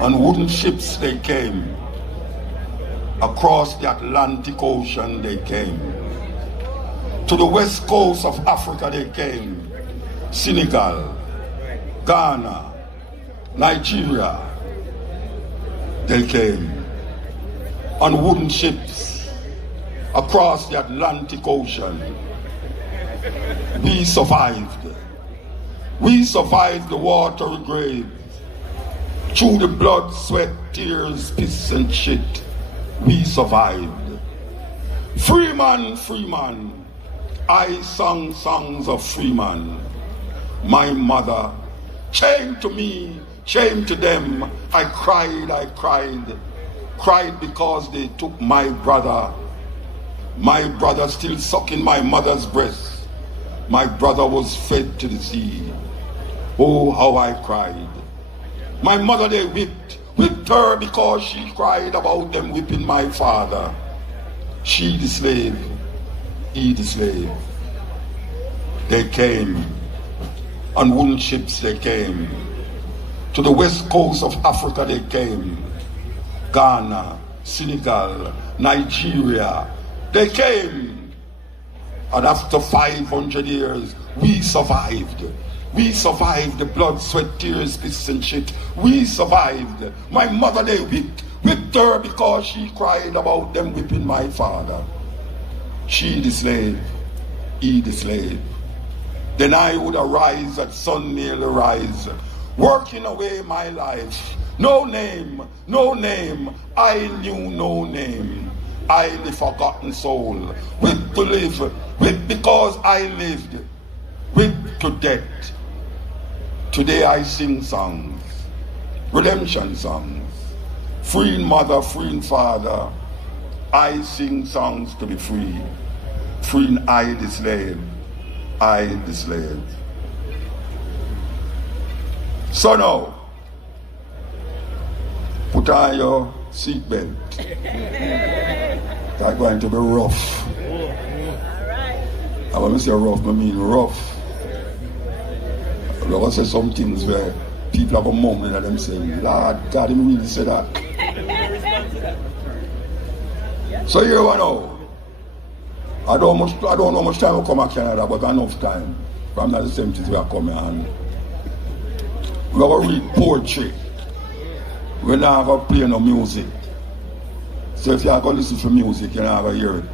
On wooden ships they came. Across the Atlantic Ocean they came. To the west coast of Africa they came. Senegal, Ghana, Nigeria, they came. On wooden ships across the Atlantic Ocean. We survived. We survived the watery grave. Through the blood, sweat, tears, piss and shit, we survived. Free man, I sang songs of free man. My mother, shame to me, shame to them. I cried because they took my brother. My brother still sucking my mother's breast. My brother was fed to the sea. Oh, how I cried. My mother they whipped her because she cried about them whipping my father. She the slave, he the slave. They came, on wooden ships they came. To the west coast of Africa they came. Ghana, Senegal, Nigeria, they came. And after 500 years, we survived. We survived the blood, sweat, tears, piss and shit. We survived. My mother they whipped her because she cried about them whipping my father. She the slave, he the slave. Then I would arise at sun nearly rise, working away my life. No name, I knew no name. I the forgotten soul, with to live, with because I lived, with to death. Today I sing songs, redemption songs, freeing mother, freeing father. I sing songs to be free, freeing I the slave, I the slave. So now, put on your seatbelt. That's going to be rough. And when I say rough, I mean rough. I'm going to say some things where people have a moment at them saying, Lord God, him really said that. So here we know. I don't know how much time will come to Canada, but enough time. From that the same things we are coming on. We're going to read poetry. We're not going to play no music. So if you're going to listen to music, you're not going to hear it.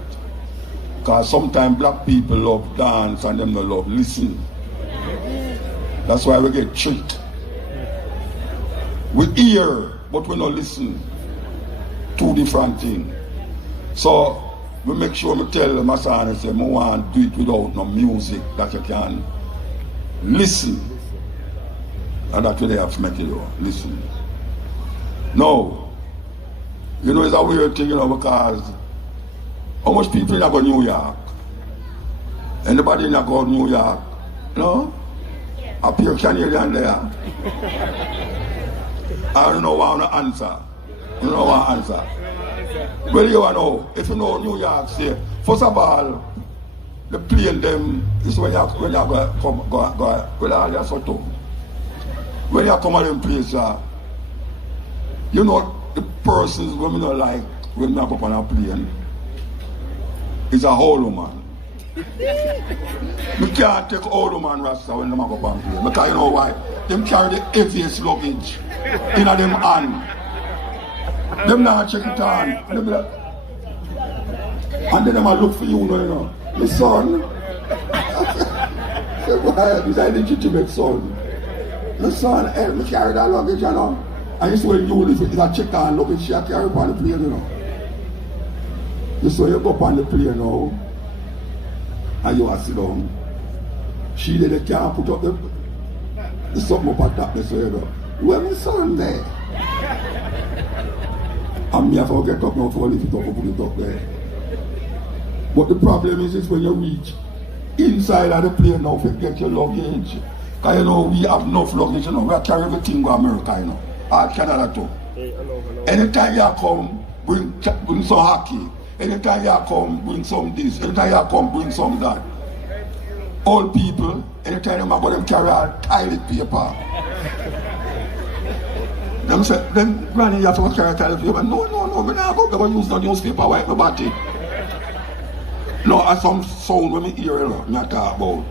Because sometimes black people love dance and them don't love listen. That's why we get tricked. We hear, but we don't listen. Two different things. So we make sure we tell my son and say, I want to do it without no music that you can listen. And that's what they have to make you do. Listen. No. You know, it's a weird thing, you know, because how much people in New York? Anybody in New York? You know? Up here, Canadian there. I don't know what I answer. I don't know what I answer. Well, you know, if you know New York, say, first of all, the plane them is when you go with all your sort of. When you come to them place, you know, the persons when we don't like when we go up on a plane is a hollow man. We can't take old man Rasta when they go up on a plane. Because you know why? Them carry the heaviest luggage in them hand. Them not check it on. And then them look for you, you know. My son. Say, why? This is a legitimate son. My son, help me carry that luggage, you know. And you see when you live, it's a check on luggage, she carry upon the plane, you know. You see you go up on the plane now, and you are sit down. She they can't put up the something up at that, so you know. Where my son there? And me have to get up now to lift it up and put it up there. But the problem is when you reach inside of the plane now to get your luggage. Because you know we have enough luggage, you know, we carry everything to America, you know. Or Canada too. Anytime you come, bring some hockey. Anytime you come, bring some this. Anytime you come, bring some that. Old people, anytime you go them carry a toilet paper. They Them say, then granny, you have to carry a tile paper. No, we're not going to use no newspaper, wipe my body. No, as some sound when me hear it, me talk about.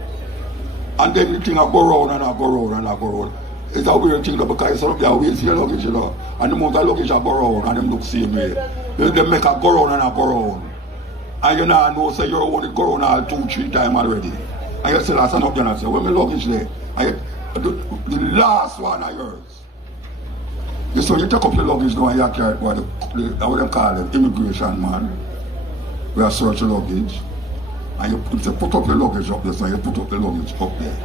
And then the thing I go round and I go round and I go round. It's a weird thing because it's up there wait for your luggage, you know. And the amount of luggage I go round and them look same way. They make a go round and I go round. And you know, say you're only go round all 2-3 times already. And you say that's enough there and say, where my luggage there? And the last one of yours. So you take up your luggage now and you carry what they call them, immigration man. We are searching luggage. And you put up your luggage up there, so you put up the luggage up there.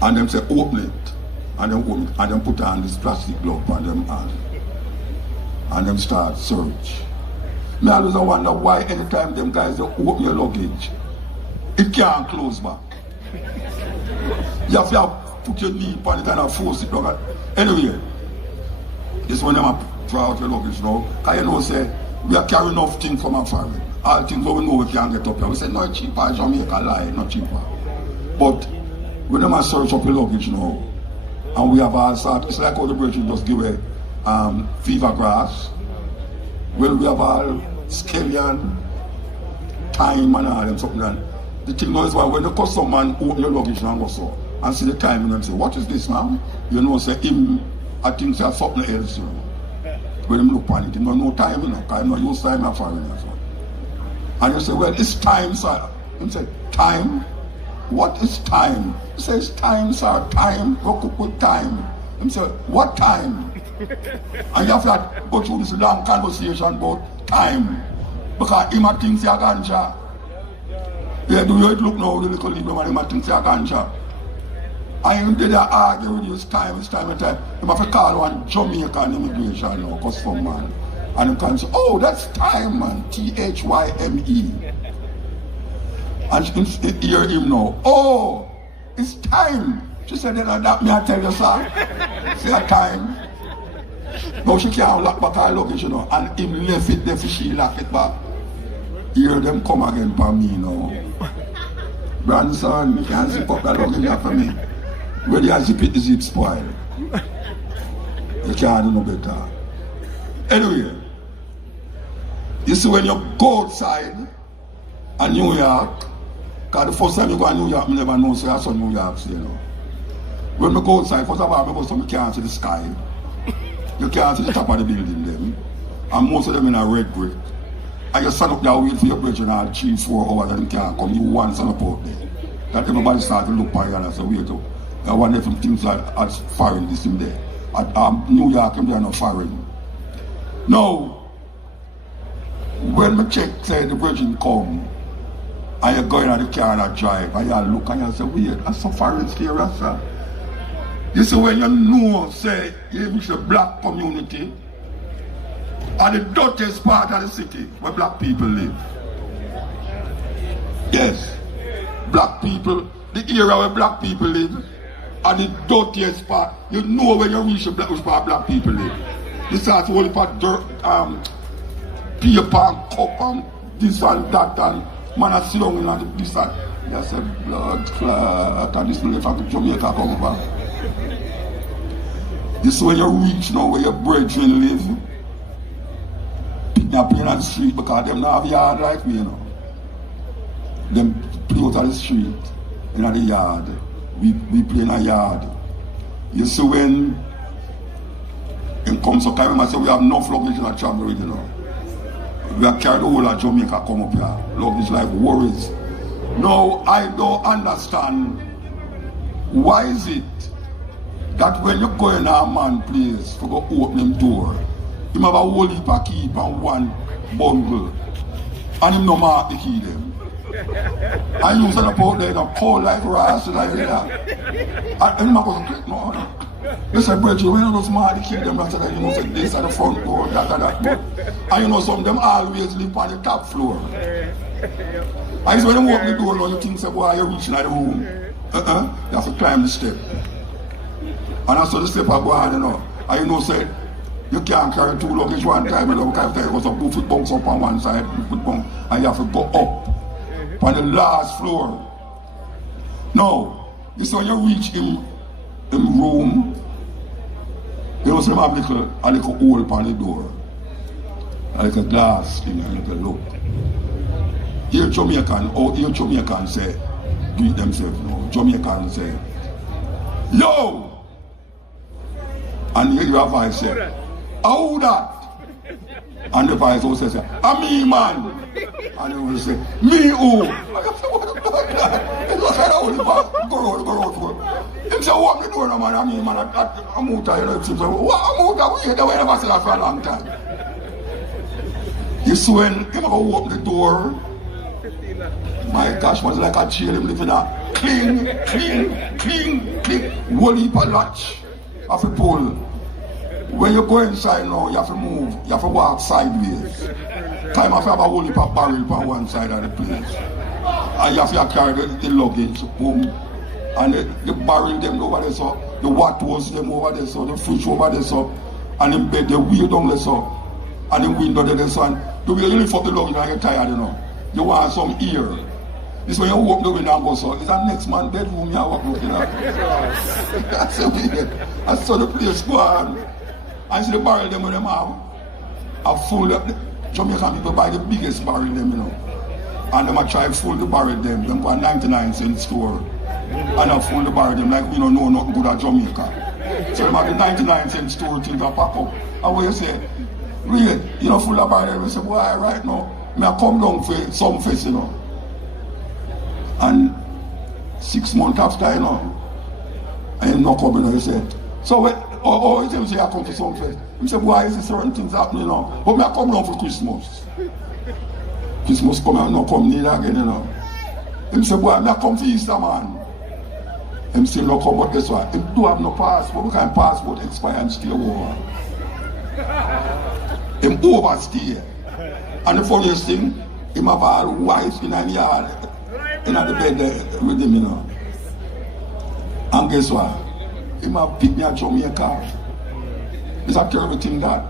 And them say open it. And then open it, and then put on this plastic glove on them hand. And them start search. Me always wonder why anytime them guys they open your luggage, it can't close back. You have to put your knee on it and force it down. Anyway, this one them throw out your luggage now. Because you know say we are carrying enough things from our family. All things we know we can't get up here. We say no it's cheaper, Jamaica lie, not cheaper. But we don't search up your luggage now. And we have all sorts, it's like how the Virgin just give away fever grass. Well, we have all scallion, thyme and all them something. And the thing now is why when the customer man open your luggage and go so and see the time and say, what is this man? You know, say him, I think say something else, you know. When him look on it, he don't know time, you know, because he don't use time and foreigners. And you say, well, it's time, sir. He say, time? What is time? He says, time, sir, time. Go cook with time. He say, what time? And you have to go through this long conversation about time. Because him thinks you're ganja. Yeah, do you look now, the little little man, him thinks you're ganja. And him did argue with you, it's time. He have to call one Jamaican immigration now, custom man. And he can say, oh, that's time, man. T-H-Y-M-E. And she hear him now. Oh, it's time. She said, then that me I tell you, sir. Say a time. Now she can't lock back her luggage, you know. And him left it there for she lock it back. Hear them come again for me now. Grandson, you can't zip up that luggage for me. When you zip it, the zip spoil. You can't do no better. Anyway, you see when you go outside in New York, because the first time you go to New York, I never know, so I saw New York, you know. When I go outside, first of all, I go so you can't see the sky. You can't see the top of the building them. And most of them in a red brick. And you stand up there wait for your bridge and all 3-4 hours and you can't come. You want stand up out there. That everybody start to look by you and say, wait up. I want different things as foreign this in there. At New York, they are not foreign. Now, when my check say the Virgin come, and you go in the car and drive, and you look and you say, wait, that's some foreign here, Rasta. You see, when you know, say, you reach the black community, and the dirtiest part of the city where black people live. Yes, black people, the area where black people live, and the dirtiest part, you know when you reach the which part black people live. You start to hold up dirt, paper and cup and this and that, and man I sit down in this and you say blood clot, and this left from Jamaica come over. This is when you reach now where your brethren live. Pick them playing on the street because them not have yard like me, you know. Them play out on the street, in the yard. We play in a yard. You see when it comes to time, I say we have enough luggage in a travel, you know. We are carried the whole of Jamaica come up here. Luggage like worries. No, I don't understand. Why is it that when you go in a man's place to go open him door, him have a whole heap of key and one bundle, and him no mark the key them. I use it out there in a cold like Rasta like that. And him go click no. They say, Bridget, when you just mark the key them, that you know, say this at the front door, that. And you know, some of them always live on the top floor. And when you open the door, you think, say, boy, you're reaching at the room. You have to climb the step. And I saw the step I go on, you know. And you know, say, you can't carry 2 luggage one time, you know, because there was a buffet bounce up on one side, and you have to go up on the last floor. Now, you see when you reach him room, know, so them have a little hole upon the door. A little glass thing, a little look. Here Jamaican say, greet themselves now. Jamaican say, yo! And here you have voice say, how that? And the voice also say, a me man. And he will say, me who? I say, what the fuck that? It's just like go road. Him say, what me doing, man? I mean, man, I'm out here. Him say, what I'm out here? We never see that for a long time. You see when him go open the door, my gosh, was like a jail. Him living a clean, whole heap of latch of a pull. When you go inside now, you have to move, you have to walk sideways. Time after have a whole heap of barrel on one side of the place. And you have to carry the luggage home. And the barrel them over there, so the water them over there, so the fish over there, so and in bed, the wheel down there, so and the window there, so and the way you lift up the luggage and you're tired, you know. You want some ear. This when you open the window and go, so it's a next man bedroom you walk out, you know. That's so weird. I saw the place go on. I see the barrel them with them have full of Jamaican people buy the biggest barrel them, you know. And them try to full the barrel them go a 99-cent store. And I full the barrel them like we don't know nothing good at Jamaica. So them have the 99-cent store things that pack up. And what you say, really, you know, full of barrel them, I say, boy, right now, I come down for some face, you know. And 6 months after, you know, I ain't not coming, you know, he said. So when or he say I come for some fest. He say, why is certain things happening, you know? But I come down for Christmas. Christmas come and not come neither again, you know. He say, boy, I come for Easter, man. He still not come out this way. He do have no passport. We can't passport expire and stay over. He overstay. And the funniest thing, he have all wives in the yard, in the bed with him, you know. And guess what? He might pick me at Jamaica. It's a terrible thing that.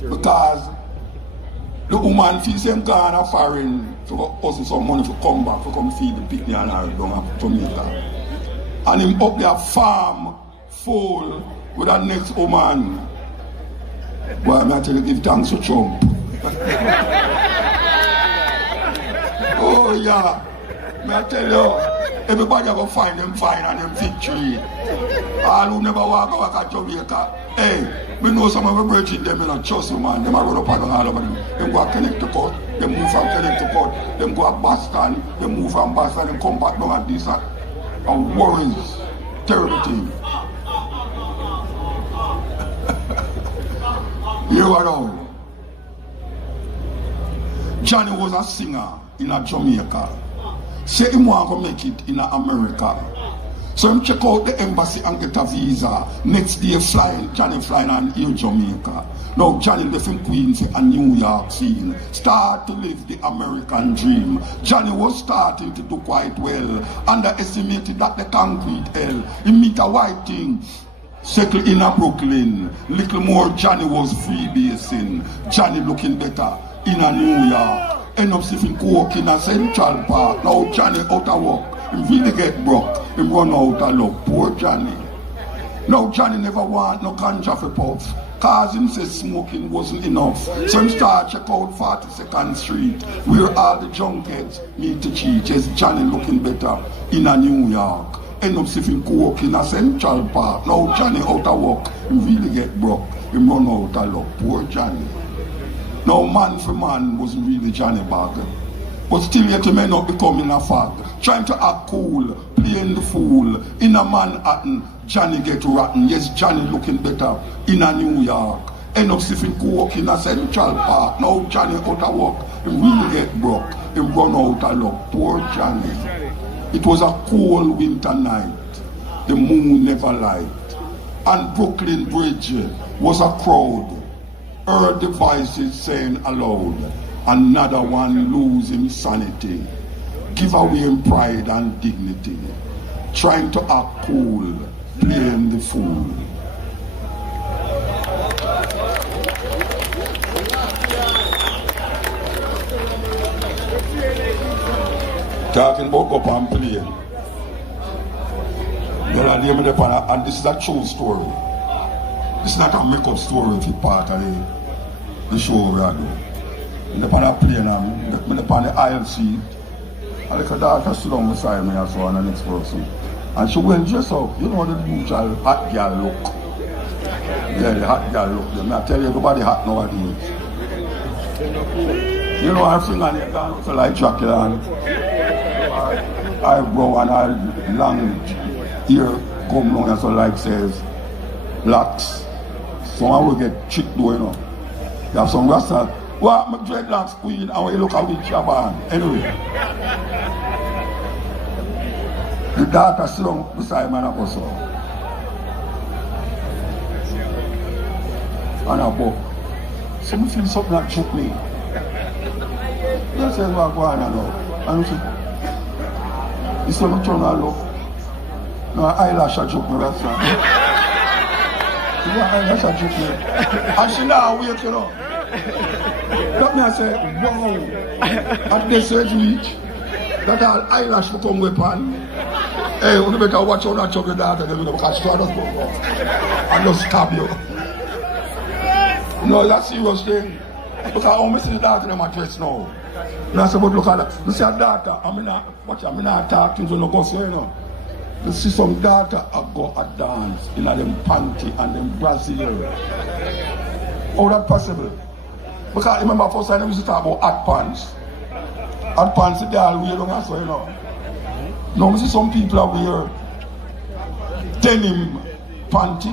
Because the woman feels him gone a foreign to hustle some money to come back, to come feed the picnic and her down at Jamaica. And him up there farm full with that next woman. Boy, I tell you, give thanks to Trump. Oh yeah. I tell you, everybody will find them fine and them victory. All who never walk back at Jamaica, hey, we know some of the bridges them in a trust you, man. Them are run up and all over them. Them go to Connecticut, they move from Connecticut, them go to Boston, they move from Boston and come back down at this and worries. Terrible thing. You are all. Johnny was a singer in a Jamaica. Say him want to make it in America. So him check out the embassy and get a visa. Next day flying, Johnny flying on in Jamaica. Now Johnny left in Queens and New York scene. Start to live the American dream. Johnny was starting to do quite well. Underestimated that the concrete hell. He meet a white thing. Settle in a Brooklyn. Little more Johnny was freebasing. Johnny looking better in a New York. End up sitting coke in a Central Park. Now Johnny out of work. He really get broke. He run out of luck. Poor Johnny. Now Johnny never want no ganja for puff. Cause him say smoking wasn't enough. So him start check out 42nd Street. Where all the junkheads meet to cheat. Yes, Johnny looking better in a New York. End up sitting coke in a Central Park. Now Johnny out of work. He really get broke. He run out of luck. Poor Johnny. Now man for man wasn't really Johnny Bagger. But still yet he may not becoming a fag. Trying to act cool, playing the fool. In a Manhattan, Johnny get rotten. Yes, Johnny looking better in a New York. End up sniffing coke in a Central Park. Now Johnny out of work. He really get broke. He run out of luck. Poor Johnny. It was a cold winter night. The moon never light. And Brooklyn Bridge was a crowd. Heard the voices saying aloud, another one losing sanity, give away in pride and dignity, trying to act cool, playing the fool. Talking about up and playing. And this is a true story. It's not a make-up story if you part of the show we are doing. I'm on a plane, I'm on the aisle seat. And like a daughter stood down beside me and so on the next person. And she went dress up. You know the usual hot girl look. Yeah, the hot girl look. I tell you, everybody hot nowadays. You know, I feel on it down so like Dracula and eyebrow and I long ear come long and so like says blacks. So I will get tricked though, you know. You have some Rasta. Well, my dreadlocks queen and when you look at the Chaban. Anyway. The daughter sit down beside me and I go so. And I go, so I feel something that choke me. They say, well, go on and look. And I say, you see me turn and look. No, eyelash a choke me, that's right. Yeah, eyelash a choke me. And she now wait, you know. Look me and say, wow. At this age reach, that all eyelash become weapon. Hey, you better watch out that choke your daughter, because she just go and just stab you. No, that's a serious thing. Because I almost see the daughter in my dress now. And I said, but look at that. You see a daughter, I'm not talking to no go so, you know. You see some daughter I go a dance in them panty and them Brazil. How that possible? Because I remember first time we used to talk about hot pants. Hot pants, they all wear long as well, you know. Now we see some people are wear denim panty.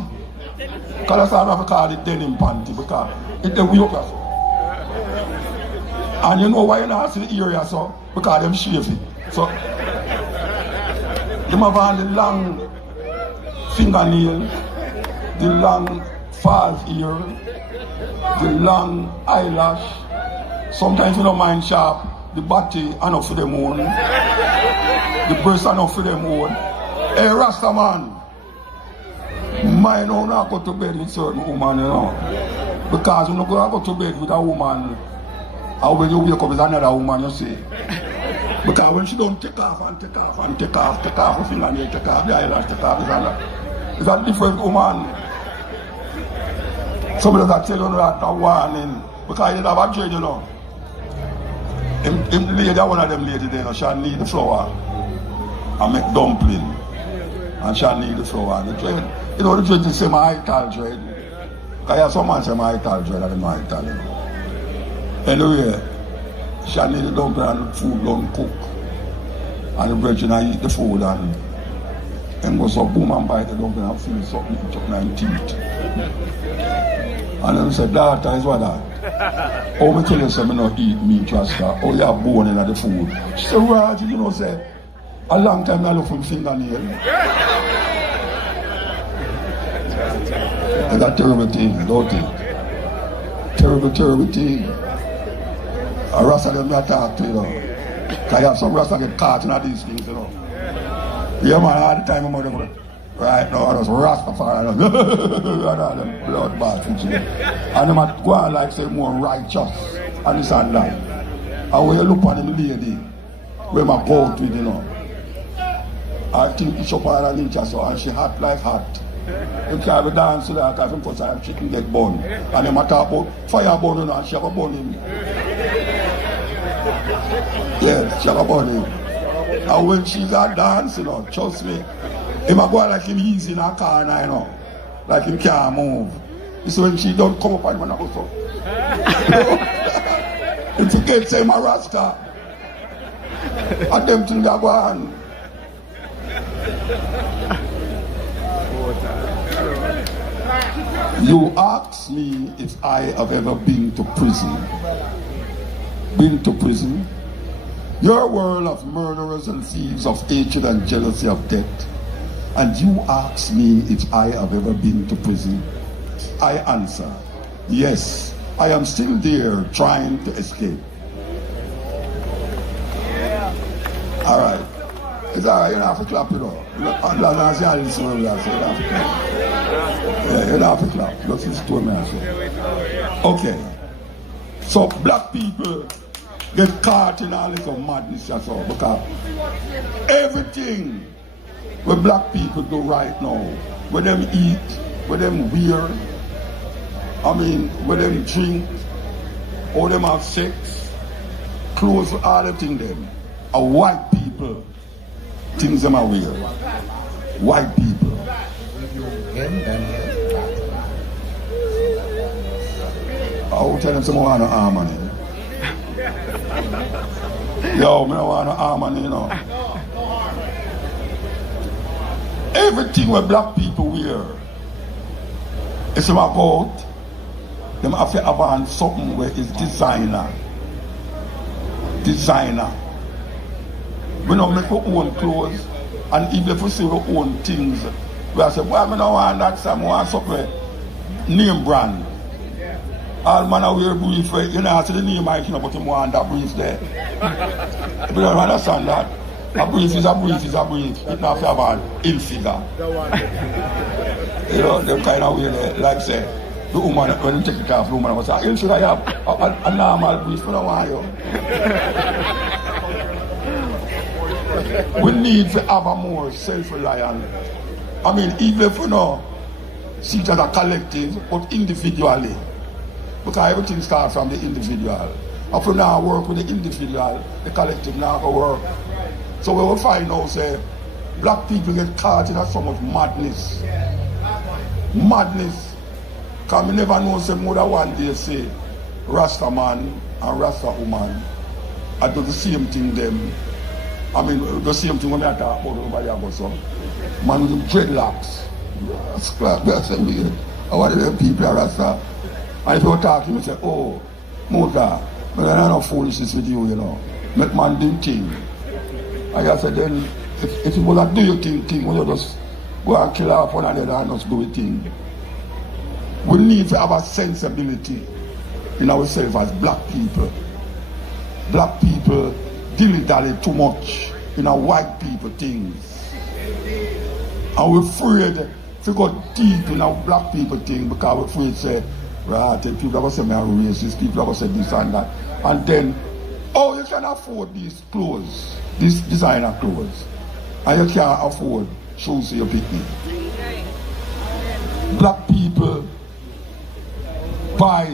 Because that's how I call it denim panty, because it's the way up as well. And you know why you not see the area so? Because them shave it. So them have all the long fingernail, the long false ear, the long eyelash. Sometimes you don't mind sharp, the body enough for them own, the breast enough for them own. Hey Rasta man, mine don't not go to bed with certain woman, you know. Because you don't go to bed with a woman. And when you wake up with another woman, you see. Because when she don't take off her fingernail, take off the eyelash, take off the eyelash, it's a different woman. Somebody that tell you that a warning. Because you have a dread, you know. The lady, one of them lady there, you know, she'll need the flour and make dumpling. And she'll need the flour and the dread. You know, the dread is say my ital dread. Because you have some man say my ital dread and my ital, you know. Anyway, she need the dumpling and the food don't cook. And the brethren eat the food and goes up boom and bite the dumpling and feel something in the teeth. And then say, daughter is what that? Oh, me tell you say me not eat meat, Rasta. Oh, you have bone in the food. She said, right, you know, say, a long time I look for my fingernail. It's a terrible thing, don't it? Terrible, terrible thing. A Rasta them not talk to, you know. Because you have some Rasta get caught in all these things, you know. Yeah, man, all the time I'm out there. Right now, I was Rastafari and all them bloodbath and shit. And them might go on like say more righteous and this and that. And when you look on them lady, where my go out with, you know. I think it's up on her nature so and she hot like hot. You can't be dance to that because because her chicken get burned. And them talk about fire burn, you know, and she have a burn him. Yes, she have a burn him. And when she's a dance, you know, trust me, he might go like him easy in a car now, you know. Like him can't move. So when she don't come up and when I go so. If you can't say my Rasta, and them things are going. You ask me if I have ever been to prison. Been to prison? Your world of murderers and thieves, of hatred and jealousy, of death. And you ask me if I have ever been to prison. I answer, yes, I am still there trying to escape. All right. It's all right, you don't have to clap, you know. You don't have to clap. Just listen to me, I say. Okay. So black people get caught in all this madness, that's all. Because everything what black people do right now, with them eat, with them wear, I mean, when them drink, or them have sex, clothes, all the things them. A white people, things them are weird. White people. I will tell them some want no harmony. Yo, me don't want no harmony, you know. Everything where black people wear, it's about them have to have on something where it's designer. Designer. We don't make our own clothes, and even if we see our own things, we say, well, I don't want that, I want something name brand. All man are wear brief, you know, I see the name I think but you want that brief there. You don't understand that. A brief is a brief is a brief. It not have an ill figure. You know, them kind of way there, like say, the woman, when you take it off, the woman will say, ill figure, you have a normal brief, I don't want you. We need to have a more self-reliant. I mean, even if we know, see it as a collective, but individually. Because everything starts from the individual. If we now work with the individual, the collective now go work. So we will find out, say, black people get caught in so much madness. Madness. Because we never know, say, more than one day, say, Rasta man and Rasta woman, I do the same thing them. I mean, the same thing when I talk about everybody about some. Man with the dreadlocks. I want the people are Rasta. And if you talk to him, you say, oh, Muta, but I don't know foolishness with you, you know. Make man do thing. I said, then, if you want to do your thing, will you just go and kill off one another and just do your thing? We need to have a sensibility in ourselves as black people. Black people dilly-dally too much in our white people things. And we're afraid to go deep in our black people thing because we're afraid to say, right, people are going to say I'm racist, people are going to say this and that. And then, oh, you can afford these clothes, these designer clothes. And you can't afford shoes for your picnic. Black people buy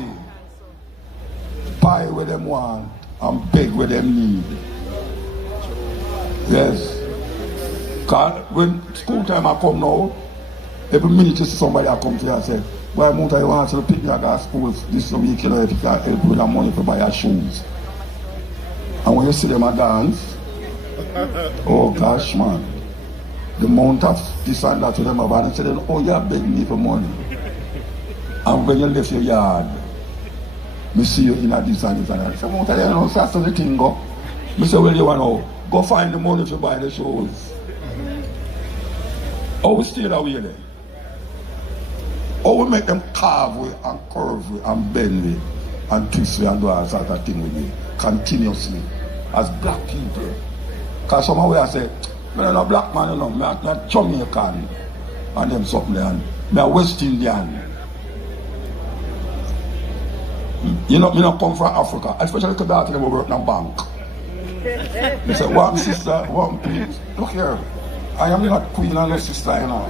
what them want and beg what them need. Yes. Because when school time I come now, every minute you see somebody I come to you and say, why Muta, you want to pick me at school this week, you know, if you can help with the money to buy your shoes. And when you see them at dance, oh gosh, man, the amount of this and that to them about and say, oh, you're begging me for money. And when you left your yard, me see you in a this and this and that. I say, Muta, you know, that's the thing go. Me say, well, you want to go find the money to buy the shoes. Oh, we stay that way there. Or we make them carve with and curve with and bend with and twist with and do all sort of thing with me continuously as black people. Because somehow I say, I'm not a black man, you know, I'm not Jamaican and them something there, and I'm a West Indian. You know, I don't come from Africa, especially because I them work in a bank. They say, one sister, one please, look here, I am not queen and no sister, you know.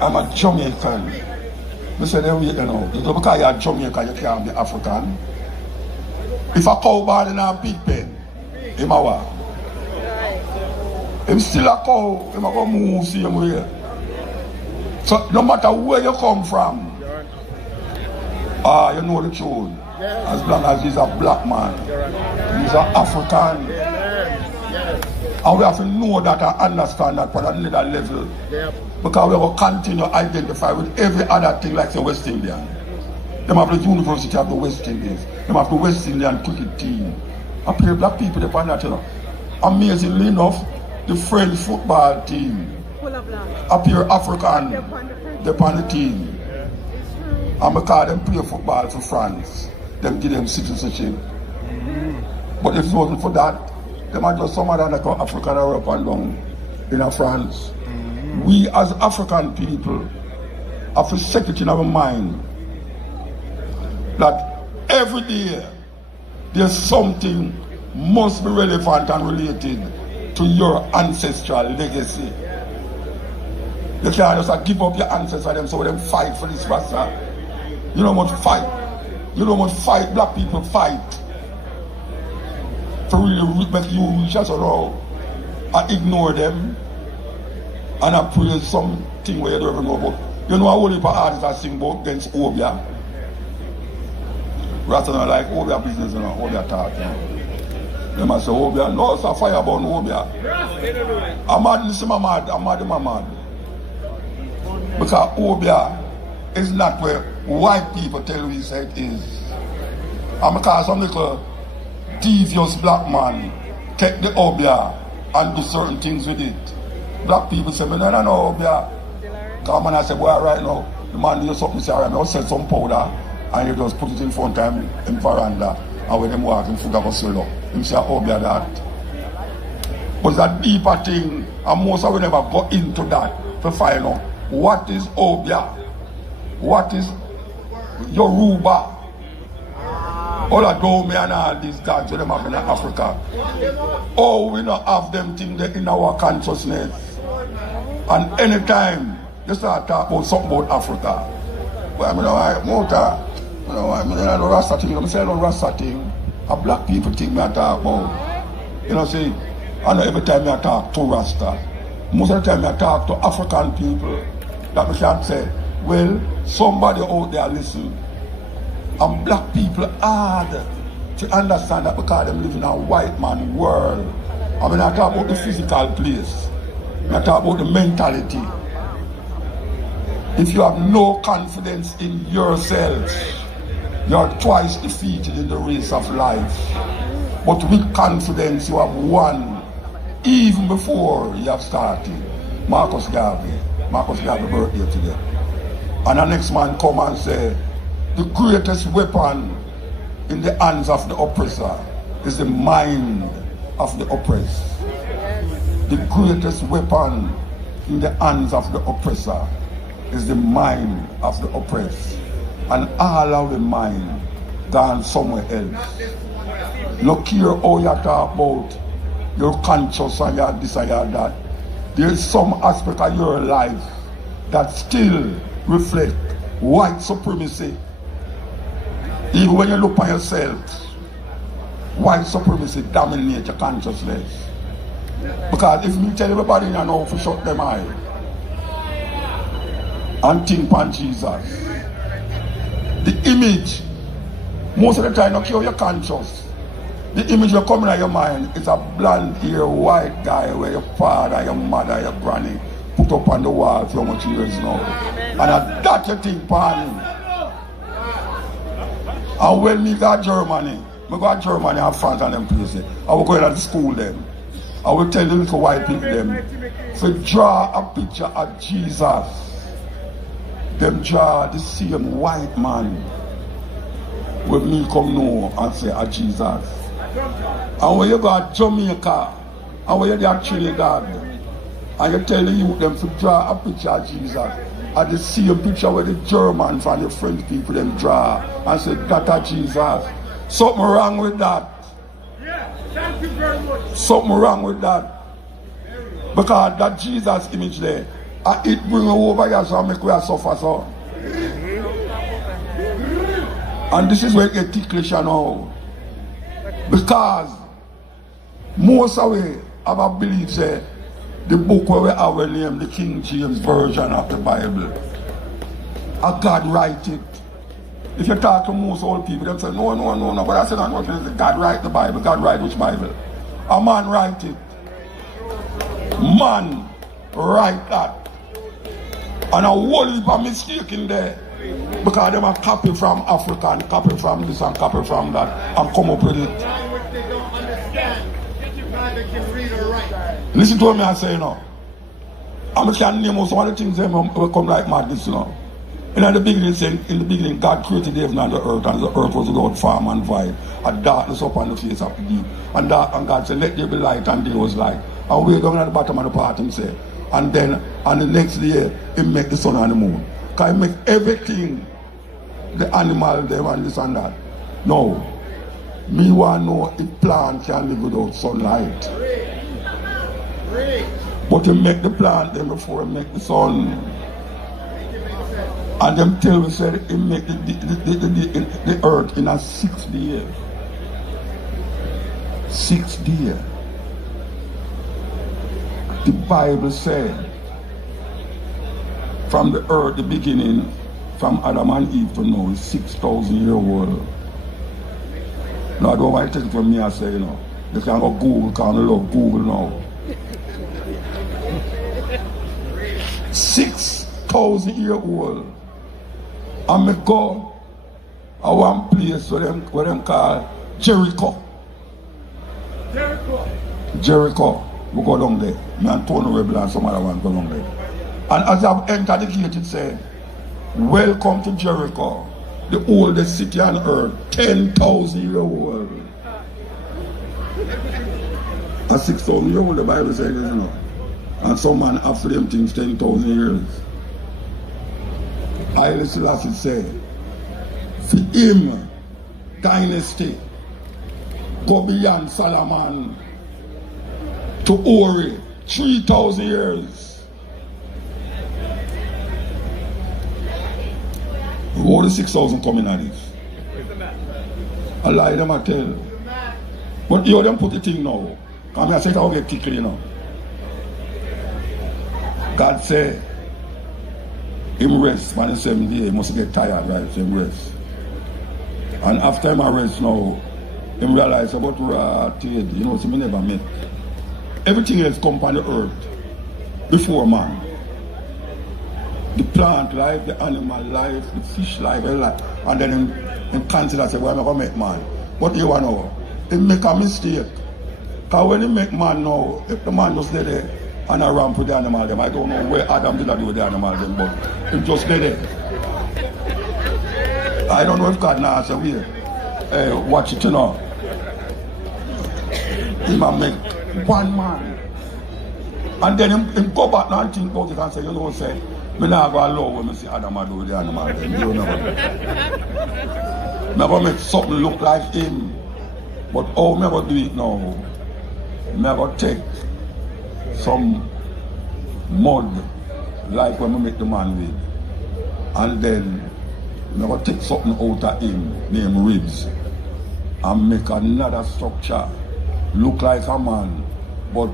I'm a Jamaican. They say, you know, because you're Jamaican, you can't be African. If a cow born in a pig pen, him a what? Him still a cow, him a go move same way. So no matter where you come from, you know the truth. As long as he's a black man, he's an African. And we have to know that and understand that for another level. Because we will continue to identify with every other thing like the West Indian. They have the University of the West Indies. They have the West Indian cricket team. I play black people upon that, you know. Amazingly enough, the French football team appear African upon the team. And because they play football for France, they give them citizenship. But if it wasn't for that, they might just some other like African or up and down in France. We as African people have to set it in our mind that every day there's something must be relevant and related to your ancestral legacy. You can't just give up your ancestors them so them fight for this Rasta. You know much fight. You know much fight black people fight. For really make you reach us around. I ignore them. And I praise something where you don't even know about. You know a whole heap of artists that sing about against Obia. Rasta not like Obia business, you know, Obia talk, you know. They must say Obia, no, it's a fire burn Obia. I'm mad, listen, I'm mad. Because Obia is not where white people tell you say it is. And because some little devious black man take the Obia and do certain things with it. Black people say, no, Obia. Because man I say, boy, right now, the man do something, say, alright, I'll set some powder and you just put it in front of him in veranda and when them walk in food go sell up. Him say, Obia that. But it's a deeper thing and most of we never go into that to find out what is Obia, what is Yoruba, all the Dome and all these gods them have in Africa. Oh, we don't have them things in our consciousness. And anytime you start talking about something about Africa, well, I mean, I mean, I don't Rasta thing, I say I don't Rasta thing. A black people think me I talk about. You know, see, I know every time I talk to Rasta, most of the time I talk to African people, that we can say, well, somebody out there listen. And black people hard to understand that because they live in a white man world. I mean, I talk about the physical place. I talk about the mentality. If you have no confidence in yourself, you're twice defeated in the race of life. But with confidence, you have won even before you have started. Marcus Garvey birthday today. And the next man come and say, the greatest weapon in the hands of the oppressor is the mind of the oppressed. The greatest weapon in the hands of the oppressor is the mind of the oppressed. And all of the mind gone somewhere else. Look here how you talk about your conscience and your desire that. There is some aspect of your life that still reflect white supremacy. Even when you look at yourself, white supremacy dominates your consciousness. Because if you tell everybody you know to shut them eye and think on Jesus, the image, most of the time, you kill your conscience. The image will come in your mind is a blonde hair white guy where your father, your mother, your granny put up on the wall for how much years now. And that you think upon him. And when me go to Germany, and France and them places, I will go to school them. I will tell the little white people them, so draw a picture of Jesus. Them draw the same white man with me come know and say a Jesus. And when you go to Jamaica, and when you go to Trinidad, and you tell the youth them to draw a picture of Jesus, and the same picture where the Germans and the French people them draw and say that's Jesus. Something wrong with that. Yeah, thank you very much. Something wrong with that. Because that Jesus image there, it bring over here so make we suffer so. And this is where it gets ticklish now. Because most of we have a belief say the book where we have a name, the King James Version of the Bible, God write it. If you talk to most old people, they say, no, but I said, no, God write the Bible. God write which Bible? A man write it. Man write that. And a whole heap of mistake in there. Because they are copy from Africa and copy from this and copy from that and come up with it. They don't understand. Neither can read or write. Listen to me I say, you know. I can name some of the things that will come like madness, you know. In the beginning, God created heaven and the earth was without form and void, and darkness upon the face of the deep. And God said, let there be light, and there was light. And way down at the bottom of the part, him say, and then on the next day, he make the sun and the moon. Because he make everything, the animal, them and this and that. No. Me want to know if plant can live without sunlight. But he make the plant then before he make the sun. And them tell me said he make the earth in a 6 days. 6 days. The Bible said from the earth, the beginning, from Adam and Eve to now is 6,000 years old. Now I don't want to take it from me and say, you know, they can go Google, because I love Google now. 6,000 years old. And me go a one place where them call Jericho. Jericho. We go down there. Me and Tony Rebel and some other one go down there. And as I've entered the gate, it said, welcome to Jericho, the oldest city on earth, 10,000 years old. And 6,000 years old, the Bible says, you know. And some man after them things 10,000 years. Haile Selassie said, for him, dynasty, go beyond Solomon to Ori, 3,000 years. All the 6,000 coming at this. I lie them, I tell. But you them put the thing now. Come here, say I'll get kicked, you know. God said, him rest, man, the 7 day, he must get tired, right? So him rest. And after him rest now, him realize about trade, you know, so me never met. Everything else come on the earth before man. The plant life, the animal life, the fish life, and then him consider say, well, I'm going to make man. But you know, he make a mistake. Because when he make man now, if the man just there and I ramp with the animal them, I don't know where Adam did do with the animal them, but he just there. I don't know if God now say, hey, watch it, you know. He might make one man. And then him go back now and think about it and say, you know, say, me not go allow when I see Adam do with the animal them. You know. Never make something look like him. But how me ever do it now? Me ever take some mud like when we make the man with, and then me ever take something out of him named ribs and make another structure look like a man, but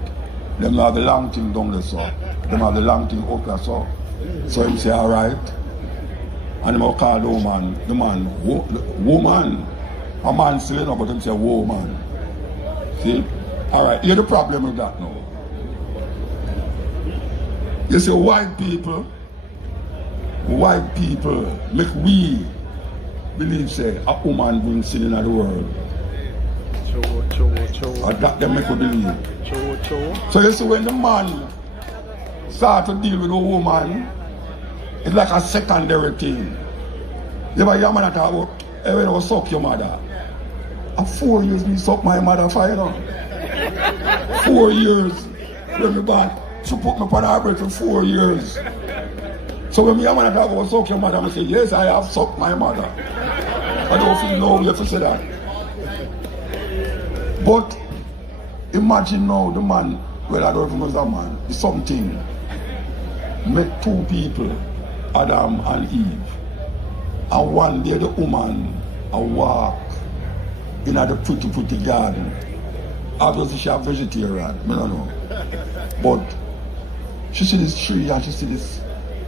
them have the long thing down there, so them have the long thing up there, so him say alright, and him call the man woman. A man still, you know, but him say woman. See? Alright, here's the problem with that now. You see, white people make we believe, say, a woman brings sin into the world. And that they make we believe. So you see, when the man start to deal with a woman, it's like a secondary thing. You ever hear a man talk about, hey, when I suck your mother? At 4 years, me suck my mother for, you know. 4 years. When me born, she put me upon her breast for 4 years. So when me a man talk about suck your mother, I say, yes, I have sucked my mother. I don't feel no way to say that. But imagine now the man, well, I don't know if it was a man, it's something. Met two people, Adam and Eve. And one day the woman a walk in the pretty garden. Obviously she a vegetarian, I don't know. But she see this tree and she see this.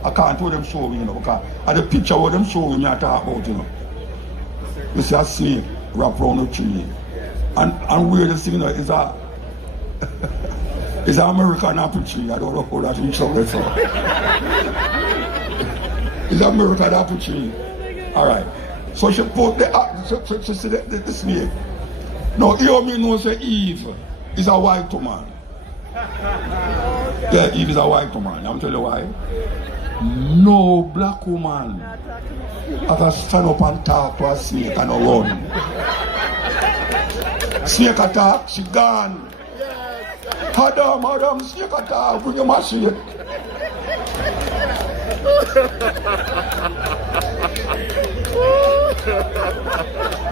I can't tell them show me, you know, because the picture what them show me I talk about, you know. You see a snake wrap around the tree. And where the thing, you know, is a it's an American apple tree. I don't know how that in trouble for. It's an American apple tree. Alright. So she put the she see the snake. Now here me know say Eve is a white woman. Yeah, Eve is a white woman. I'm telling you why. No black woman ever stand up and talk to a snake and run. Snake attack, she gone. Adam, snake attack, bring your machine.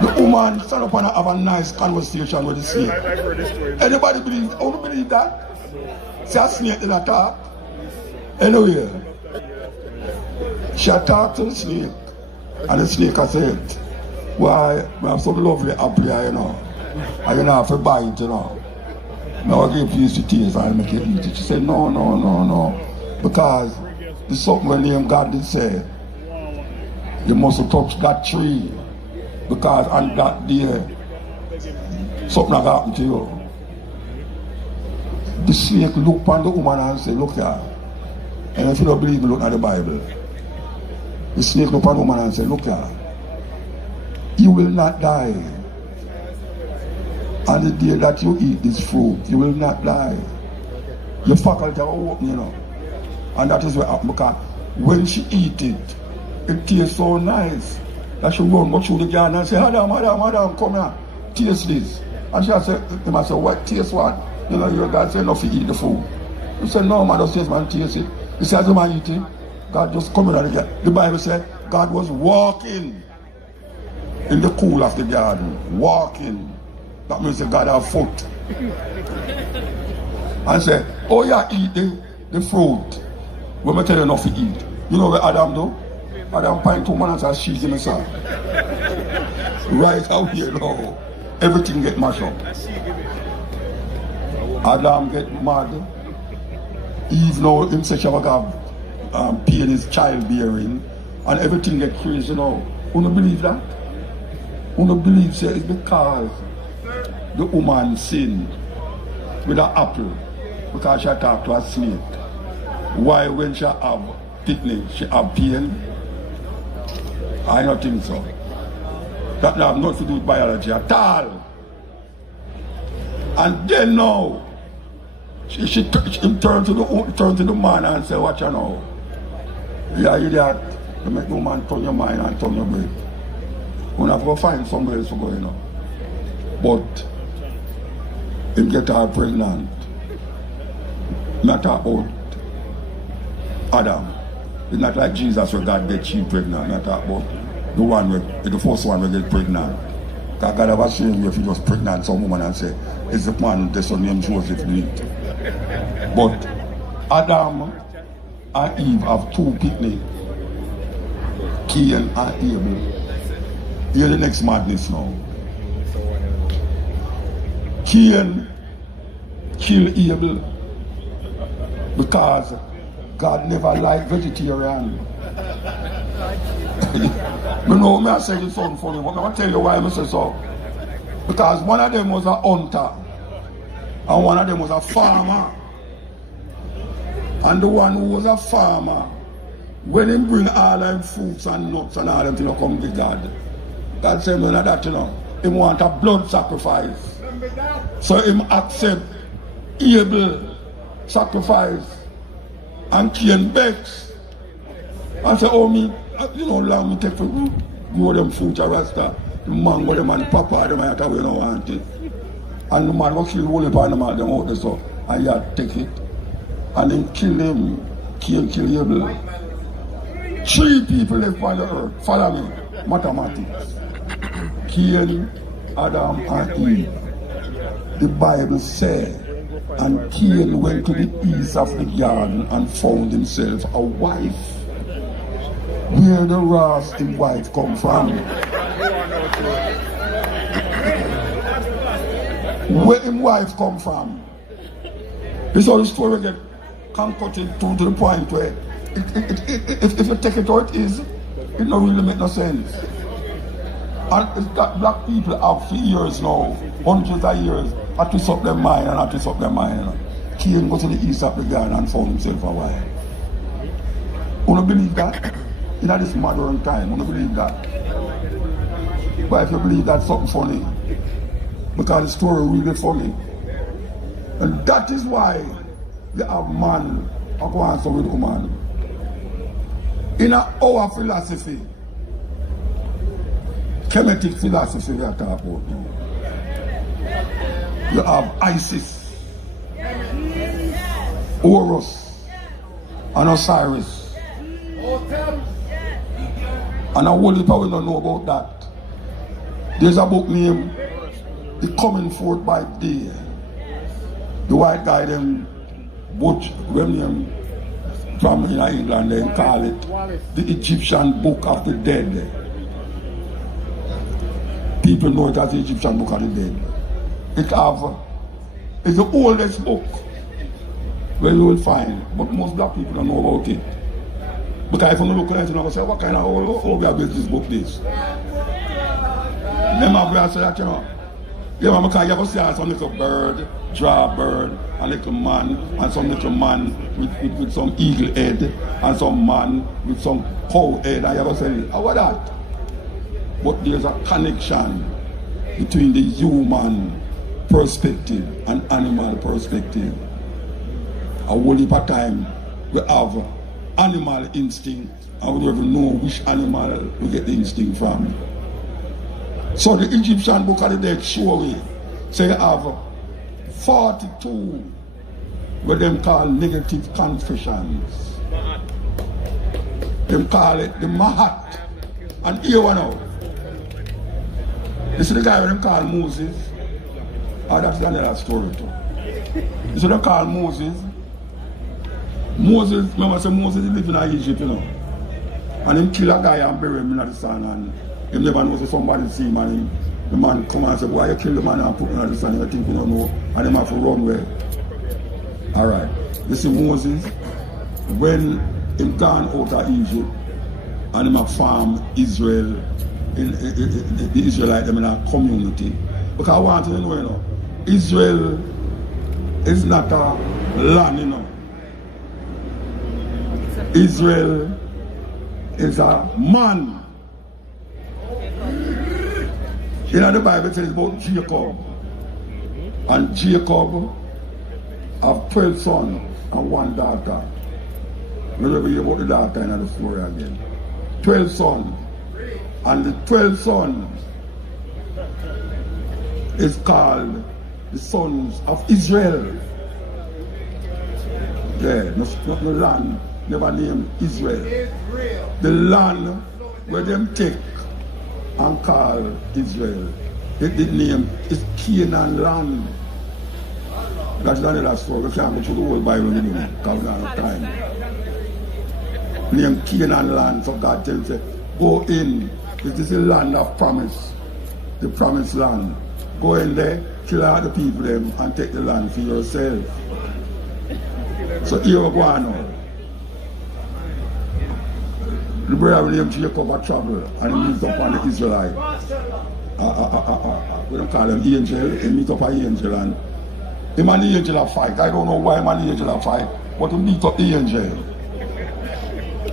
The woman stand up and have a nice conversation with the snake. Anybody believe? How do you believe that? See a snake in attack? Anyway. She talked to the snake, and the snake I said, why, I have some lovely apple here, you know. And you don't have to buy it, you know. Now I give you to taste and make it eat it. She said, no, no, no, no. Because there's something when name God did say, you must touch that tree. Because on that day, something has happened to you. The snake looked upon the woman and said, look here. And if you don't believe me, look at the Bible. The snake looked upon the woman and said, look here. You will not die. On the day that you eat this fruit, you will not die. Your faculty are open, you know. And that is what happened, because when she eat it, it tastes so nice that she run go through the garden and say, Madam, Madam, Madam, come here, taste this. And she said, he must say, what, taste what? You know, your God said, no, you eat the food. He said, no, man, just taste, man, taste it. He said, as the man eat it, God just come in again. The Bible said, God was walking in the cool of the garden, walking. That means that God have foot. And say, oh yeah, eat the fruit. When I tell you not to eat. You know what Adam do? Adam find 2 man and say, she's in the sun. Right out here now, everything get mashed up. Adam get mad. Eve now himself have pain his childbearing, and everything get crazy now. You don't believe that? You don't believe say it's because the woman sinned with an apple because she talked to a snake. Why when she have picnic, she have pain? I don't think so. That have nothing to do with biology at all. And then now, she turned to the man and said, watch you know. Yeah, you that. You make no man turn your mind and turn your brain. You have to go find somewhere else to go, you know. But him get her pregnant. Not about Adam. It's not like Jesus where God get she pregnant. Not about the one where, the first one will get pregnant. God ever seen you if he was pregnant some woman and say, it's the man the son named Joseph bleed. But Adam and Eve have 2 picnics. Cain and Abel. Here's the next madness now. Cain killed Abel because God never liked vegetarian. You know, I say this something funny, but I'm going to tell you why I say so. Because one of them was a hunter and one of them was a farmer. And the one who was a farmer, when he bring all them fruits and nuts and all them things come to God, God said, no, that, you know, he want a blood sacrifice. So him accept Abel sacrifice and Cain begs. And say, oh me, you know, long me take for grow them fruit or Rasta, the mango them and papa them and we don't want it. And the man will kill all the animal them out there so and you take it. And then kill him, Cain kill Abel. 3 people left on the earth. Follow me. Mathematics. Cain, Adam and Eve. The Bible said, and Cain went to the east of the garden and found himself a wife. Where the Rasta wife come from? Where his wife come from? This is how the story get concocted to the point where if you take it how it is, it don't really make no sense. And it's that black people have for years now, hundreds of years, had to suck their mind and had to suck their mind. You know. Cain go to the east of the garden and found himself a wife. You don't believe that? In this modern time, you don't believe that? But if you believe that's something funny, because the story really funny. And that is why you have man who go answer with woman. In our philosophy, Kemetic philosophy we are talking about now. You have Isis, Horus, and Osiris. And a whole heap we don't know about that. There's a book named The Coming Forth by Day. The white guy them Butch, from in England, they call it the Egyptian Book of the Dead. People know it as the Egyptian Book of the Dead. It's the oldest book where you will find, but most black people don't know about it. Because if you look at it, you say, what kind of old this book is? Remember, I said that, you know. Yeah, because you ever see some little bird, draw bird, a little man, and some little man with some eagle head, and some man with some cow head, and you ever say, how about that? But there's a connection between the human perspective and animal perspective. A whole heap of time we have animal instinct, and we don't even know which animal we get the instinct from. So the Egyptian Book of the Dead show we say you have 42 what them call negative confessions. Them call it the Mahat. And here one now. You see the guy what them call Moses? Oh, that's another story too. You see them call Moses? Moses, remember say Moses lived in Egypt, you know. And him kill a guy and bury him in the sand, and him never knows if somebody see him, and the man come and say, why you kill the man and put him in the sand, you think you don't know, and him have to run away. Alright. You see Moses, when him gone out of Egypt, and him have farm Israel, the Israelite them in a community. Because I want you to know, you know, Israel is not a land, you know. Israel is a man. You know the Bible says about Jacob. And Jacob have 12 sons and 1 daughter. We never hear about the daughter in the story again. 12 sons. And the 12 sons is called the sons of Israel. Yeah, not the land. Never named Israel. The land where them take and call Israel. The name is Canaan land. That's not that story. We can't go through the whole Bible anymore because we don't have time. Name Canaan land. So God tells you, go in. This is the land of promise. The promised land. Go in there, kill all the people them, and take the land for yourself. So here we go on now. The brother named Jacob had trouble and he meets up on the Israelite. We don't call him angel, he meets up an angel and him and the angel have fight. I don't know why him and the angel have fight, but he meet up the angel.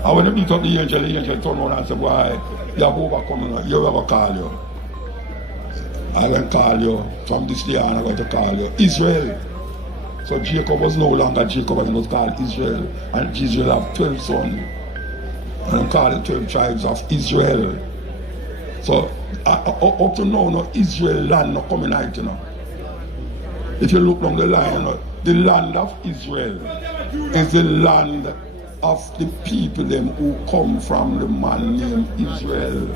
And when he meet up the angel turn around and say, why, you have overcome, you ever call you. I will call you, from this day on I'm going to call you Israel. So Jacob was no longer Jacob, and he was called Israel. And Israel have 12 sons. And I'm called the 12 tribes of Israel. So up to now, no, Israel land not coming out, you know. If you look down the line, you know, the land of Israel is the land of the people them who come from the man named Israel.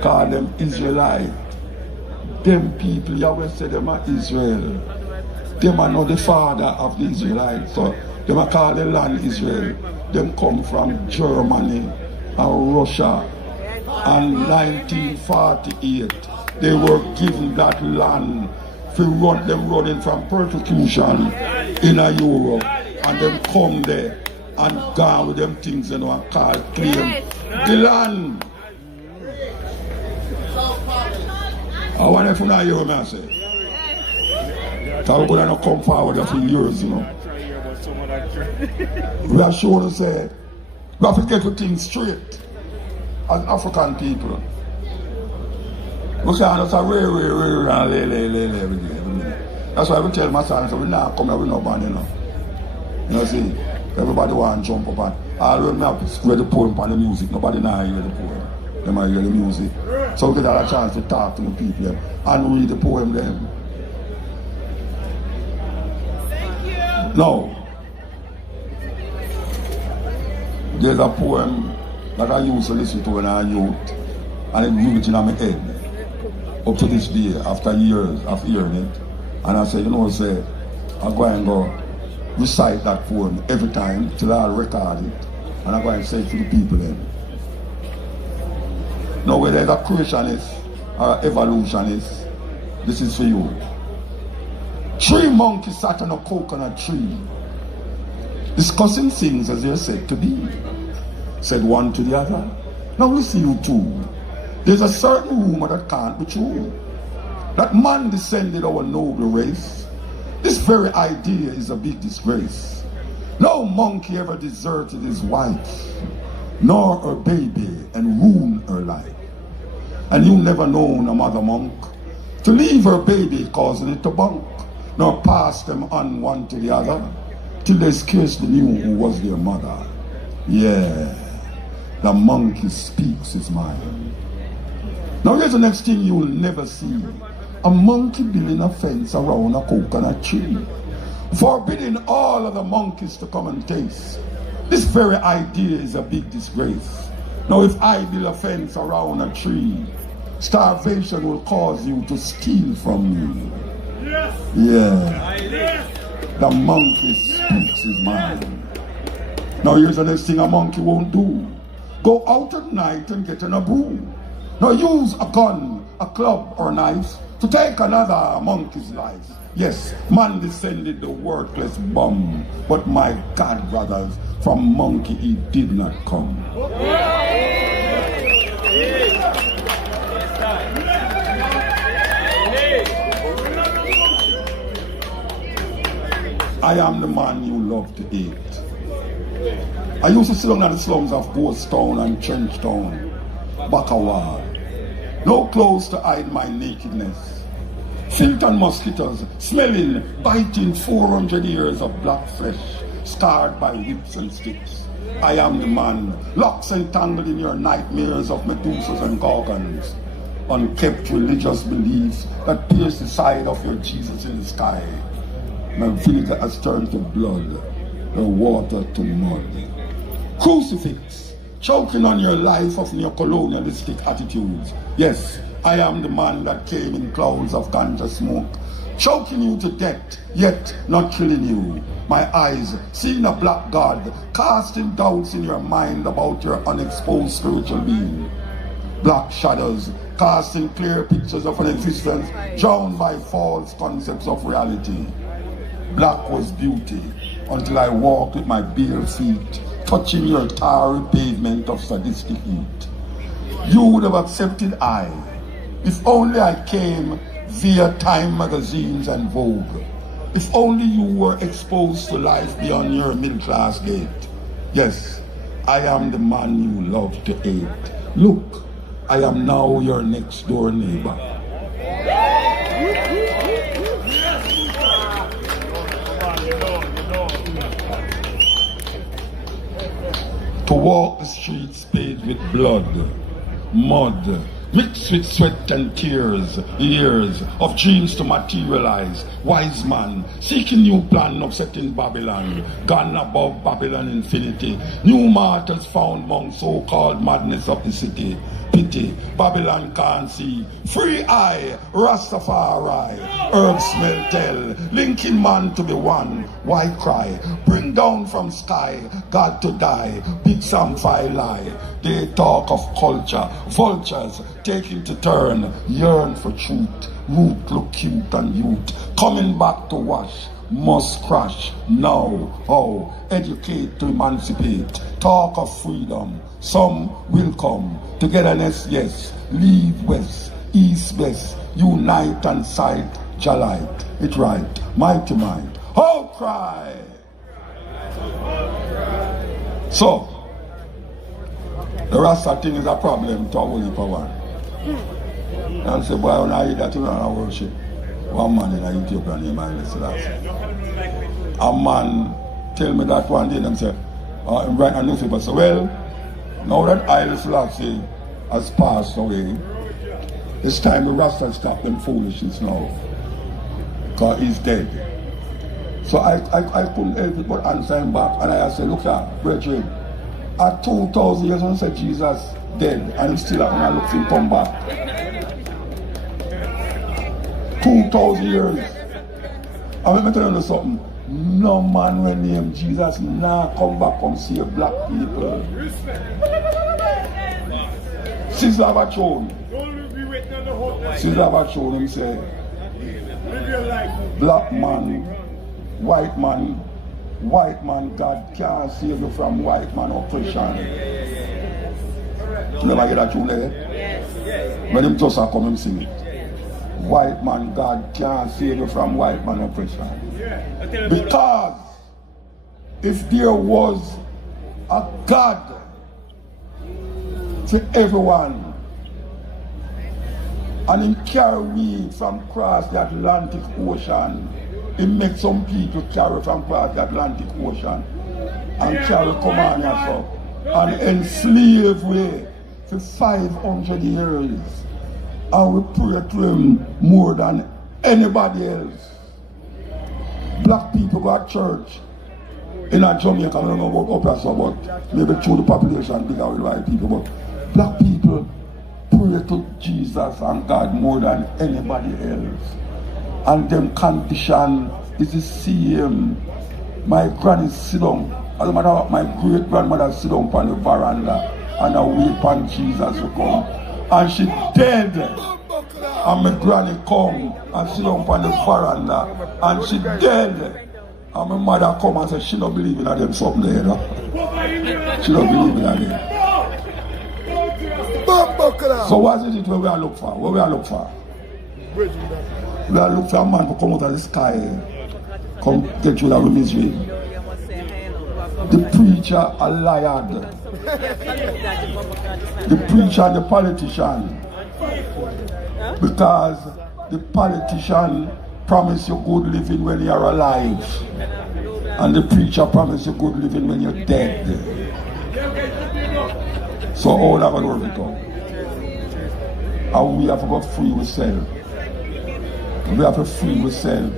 Call them Israelite. Them people, Yahweh said them are Israel. Them are not the father of the Israelites. So them are called the land Israel. Them come from Germany and Russia. And 1948, they were given that land to run them running from persecution in Europe. And them come there and gone with them things, you know, and call claim the land. I wonder if you know hear what I say. So we're going to come forward for years, you know. We are sure to say, we have to get the things straight as African people. We can't just say, that's why we tell my son, so we not come here with no band, you know. You know, see, everybody want to jump up and all we have to spread the poem on the music. Nobody now hear the poem. They might hear the music. So we get a chance to talk to the people and read the poem them. Now, there's a poem that I used to listen to when I was youth, and it grew it in my head up to this day, after years of hearing it. And I said, you know, say, I go and go, recite that poem every time till I record it. And I'm going to say it to the people then. Now whether it's a creationist or an evolutionist, this is for you. 3 monkeys sat on a coconut tree, discussing things as they're said to be. Said one to the other, now listen you two. There's a certain rumor that can't be true. That man descended our noble race. This very idea is a big disgrace. No monkey ever deserted his wife, nor her baby, and ruined her life. And you never known a mother monk to leave her baby causing it to bunk, nor pass them on one to the other, till they scarcely knew who was their mother. Yeah, the monkey speaks his mind. Now here's the next thing you'll never see. A monkey building a fence around a coconut tree, forbidding all of the monkeys to come and taste. This very idea is a big disgrace. Now if I build a fence around a tree, starvation will cause you to steal from me. Yes. Yeah. Yes. The monkey speaks his mind. Now here's the next thing a monkey won't do. Go out at night and get in a brew. Now use a gun, a club or knife to take another monkey's life. Yes, man descended the worthless bum, but my God, brothers, from monkey he did not come. I am the man you love to eat. I used to sit down in the slums of Ghost Town and Trench Town, Bakawa. No clothes to hide my nakedness. Filth and mosquitoes, smelling, biting 400 years of black flesh, scarred by whips and sticks. I am the man, locks entangled in your nightmares of Medusas and Gorgons, unkept religious beliefs that pierce the side of your Jesus in the sky. My vinegar has turned to blood, your water to mud. Crucifix, choking on your life of neo-colonialistic attitudes. Yes, I am the man that came in clouds of ganja smoke, choking you to death, yet not killing you. My eyes, seeing a black God, casting doubts in your mind about your unexposed spiritual being. Black shadows, casting clear pictures of an existence drowned by false concepts of reality. Black was beauty, until I walked with my bare feet, touching your tarry pavement of sadistic heat. You would have accepted I, if only I came via Time magazines and Vogue. If only you were exposed to life beyond your middle-class gate. Yes, I am the man you love to hate. Look, I am now your next-door neighbor. To walk the streets paved with blood, mud, mixed with sweat and tears, years of dreams to materialize. Wise man, seeking new plan of setting Babylon, gone above Babylon infinity. New martyrs found among so-called madness of the city. Pity, Babylon can't see. Free eye, Rastafari. Herb smell tell, linking man to be one. Why cry? Bring down from sky, God to die. Big Sam lie. They talk of culture, vultures taking to turn, yearn for truth. Root look cute and youth, coming back to wash. Must crash now. How? Educate to emancipate. Talk of freedom. Some will come. Togetherness, yes. Leave west, east, west. Unite and sight. Jalite. It right. Mighty mind. Outcry. So, the Rasta thing is a problem to a whole heap of one. And say, boy, when I eat that, you know, worship. One man in Ethiopia named Ancestral. A man tell me that one day, and say, write a newspaper, say, well, now that Ancestral has passed away, it's time the Rasta stop them foolishness now. Because he's dead. So I couldn't help it but answer him back, and I said, look here, brethren, at 2,000 years when I said Jesus dead, and he's still when I look him come back. 2,000 years. And let me tell you something. No man when name Jesus now come back come save black people. Sister Bachon. Sister Bachon him say black man, white man, God can't save you from white man oppression. You never get that tune there? Yes. When him just come and sing it. White man, God can't save you from white man oppression. Because if there was a God to everyone and him carry we from across the Atlantic Ocean, he make some people carry from across the Atlantic Ocean and carry command us up and enslave we for 500 years. And we pray to him more than anybody else. Black people go to church in a Jamaica, I don't know about upper so, but maybe through the population bigger with white people, but black people pray to Jesus and God more than anybody else. And them condition is the same. My granny sit down, as a matter of my great grandmother sit down on the veranda and I wait for Jesus to come. And she dead. And my granny come and sit down on the veranda and she dead. And my mother come and say she don't believe in them something there. You know? She don't believe in them. So what is it we are looking for? What we are looking for? We are looking for a man to come out of the sky, come get you out of misery. The preacher a liar. The preacher and the politician. Because the politician promise you good living when you are alive. And the preacher promise you good living when you're dead. So all that will work it out. And we have to go free ourselves. We have to free ourselves.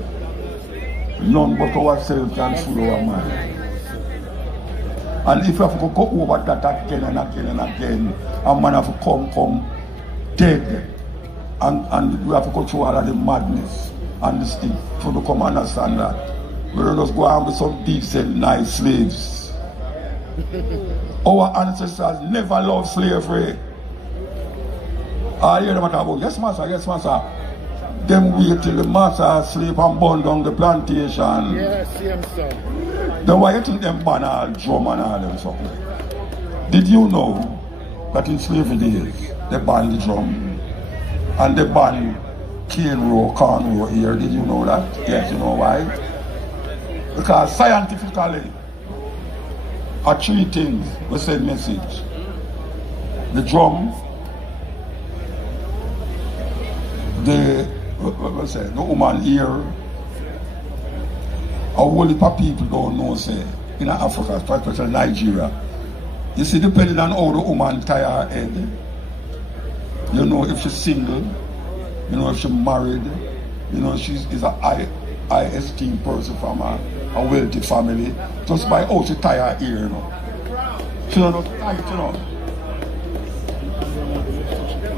None but ourselves can free our mind. And if we have to go over that again and again and again, a man have to come dead. And we have to go through all of the madness and the stick for to come understand that. We don't just go and be some decent, nice slaves. Our ancestors never loved slavery. I hear them talk about, yes master, yes master. Them wait till the master sleep and burn down the plantation. Yes, yes, sir. Then why you think them ban all drum and all them something? Did you know that in slavery days, they ban the drum and they ban cane row, corn row here? Did you know that? Yes, you know why? Because scientifically, are three things we send message. The drum, the woman ear. A whole heap of people don't know, say, in Africa, especially Nigeria. You see, depending on how the woman tie her head, you know if she's single, you know if she's married, you know she's a high esteemed person from a wealthy family, just by how she tie her ear, you know. She don't know to tie it, you know.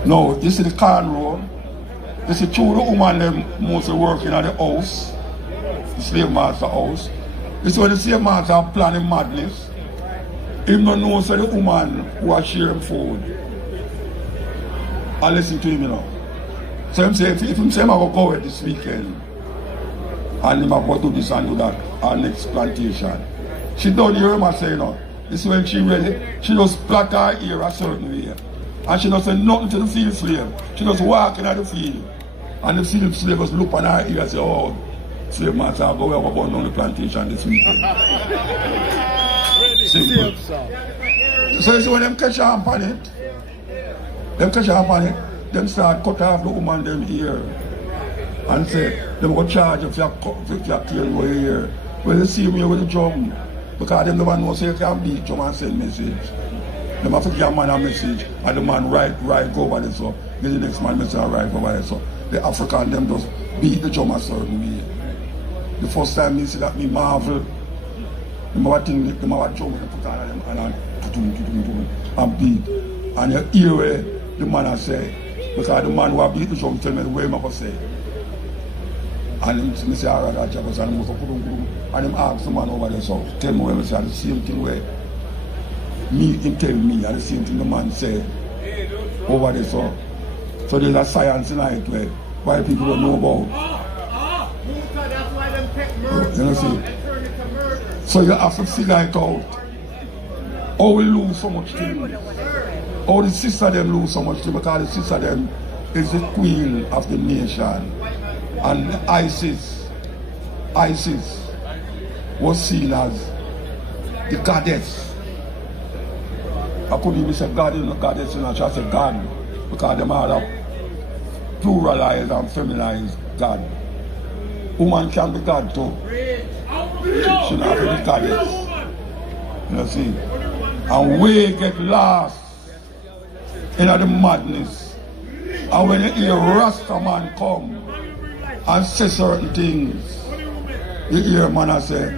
No, you see the corn row, you see two the woman them mostly working at the house, the slave master house. You see when the slave master planning madness, he don't know so the woman who are sharing food. I listen to him, you know. So him say, if him say I'm going to go away this weekend, and him going to do this and do that, our next plantation. She don't hear him say, you know, this is when she ready, she just plait her ear a certain way. And she don't say nothing to the field slave. She just walk in the field. And the field slave just look on her ear and say, oh, slave master, I'll go burn down the plantation this weekend. Simple. So you see when them catch her on it, them start cut off the woman them ear. And say, them go charge if you kill your ear. Well, you see me with the drum. Because them never know, so you can beat drum and send message. Them have to give a man a message, and the man right go over there, so give the next man message and right go over there. So the African them just beat the drum a certain way. The first time me see that, me marvel. Them have a thing, them have a drum, they put on them and beat. And you hear where the man a say, because the man who beat the drum tell me the way I'm going to say. And him say, alright, that shackles, and him go and him ask someone over there, so tell me where I say the same thing where him tell me, and the same thing the man say over there, so there's a science in it where people don't know about. That's why them take murder You know, see? and turn it to murder. So you have to figure it out. How we lose so much things. How the sister them lose so much things, because the sister them is the queen of the nation. And Isis was seen as the goddess. I couldn't even say God, goddess, I should say God, because them are pluralized and feminized God. Woman can be God too. She not be goddess. You know, see? And we get lost in the madness. And when you hear Rasta man come and say certain things, you hear man and say,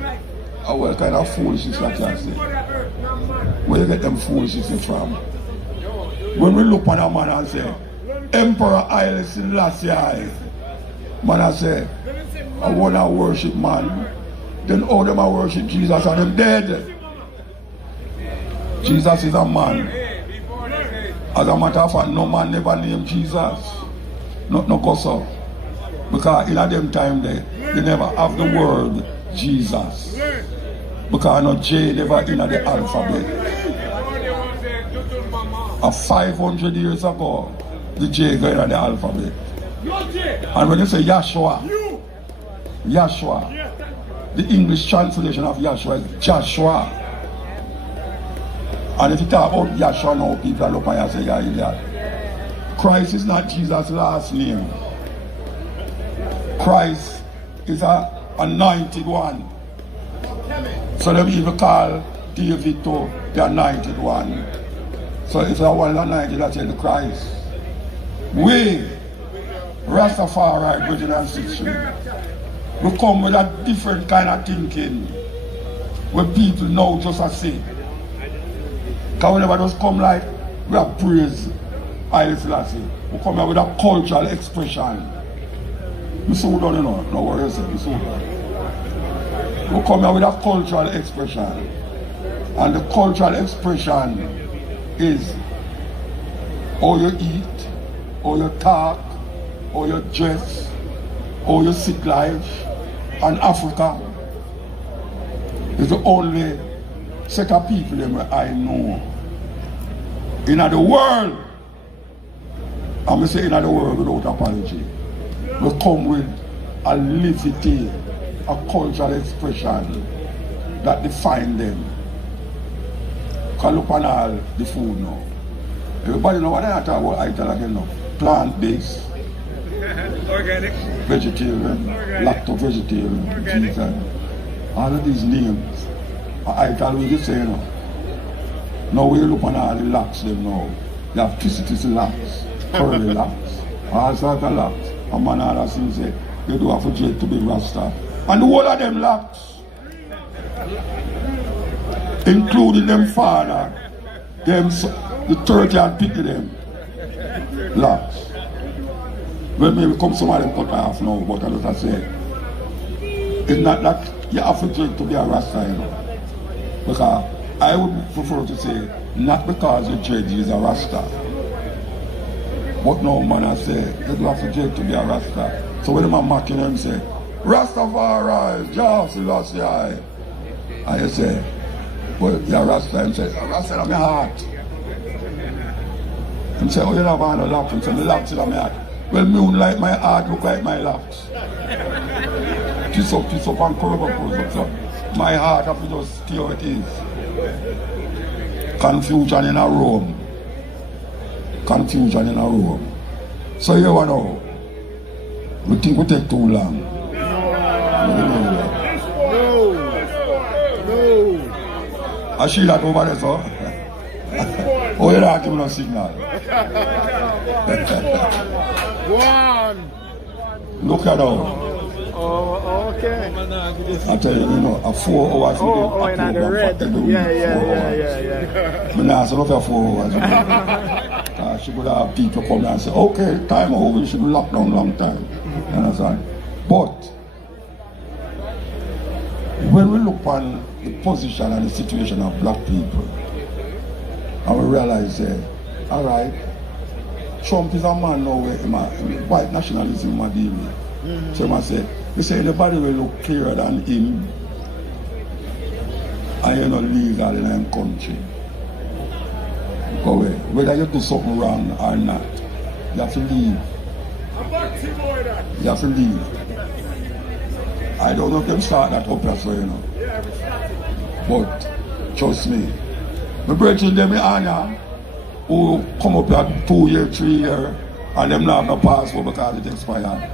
oh, what kind of foolishness I can say? Where you get them foolishness from? When we look on a man and say, Emperor Haile Selassie, man I say, I want to worship man. Then all them I worship Jesus and them dead. Jesus is a man. As a matter of fact, no man never named Jesus. No cause of. Because in them time they never have the word Jesus. Because no J never in the alphabet. And 500 years ago, the J go in the alphabet. And when you say Yahshua, the English translation of Yahshua is Joshua. And if you talk about Yahshua now, people look at you and say, yeah, idiot. Christ is not Jesus' last name. Christ is an anointed one. So they even call David to the anointed one. So if I want anointed, I say the Christ. We, Rastafari, Bridging and Ancestral, we come with a different kind of thinking where people know just as say. Because we never just come like we have praise Haile Selassie. We come here with a cultural expression. We so done, you know, no worries, we so done. We come here with a cultural expression. And the cultural expression is how you eat, how you talk, how you dress, how you sit life. And Africa is the only set of people that I know in the world. I'm going to say in the world without apology. We come with a liberty, a cultural expression that define them. Can look on all the food now. Everybody know what I talk about item again now. Plant-based. Organic. Vegetarian, lacto-vegetarian, vegan. All of these names. I tell you the same. Now we look on all the locks them now. You have twisty locks, curly locks, all sorts of locks. A man all has say, you do have a jet to be Rasta. And the whole of them locks, including them father, them the 30 and 50 them locks. Well, maybe come some of them cut off now, but as I say, it's not that you have to drink to be a Rasta, you know. Because I would prefer to say, not because the judge is a Rasta. But no, man, I say, you do have to drink to be a Rasta. So when I'm mocking them, say, Rastafari, Jah Selassie. And you say, well, you're a Rasta. And say, Rasta in my heart. And say, oh, you don't have a lap. And say, the lap's in my heart. Well, moonlight, my heart look like my laps. Piss up and curve up. So my heart have to just stay how it is. Confusion in a room. Confusion in a room. So you know, we think we take too long. No. I see that over there, so. Oh, you're not giving no signal. One. Look at that. Oh, okay. I tell you, you know, a 4 hours. Oh, in the red. Yeah. But now, so look at 4 hours. She could have people come and say, okay, time over, you should lock down long time. You understand? But when we look on the position and the situation of black people, and we realize, all right, Trump is a man now where white nationalism is dealing with. So I say, we say anybody will look clearer than him, and you're not legal in our country. Go away. Whether you do something wrong or not, you have to leave. You have to leave. I don't know if them start that up as well, you know. But trust me, my brethren them in Anya who come up here 2 years, 3 years, and them not have no passport because it expired.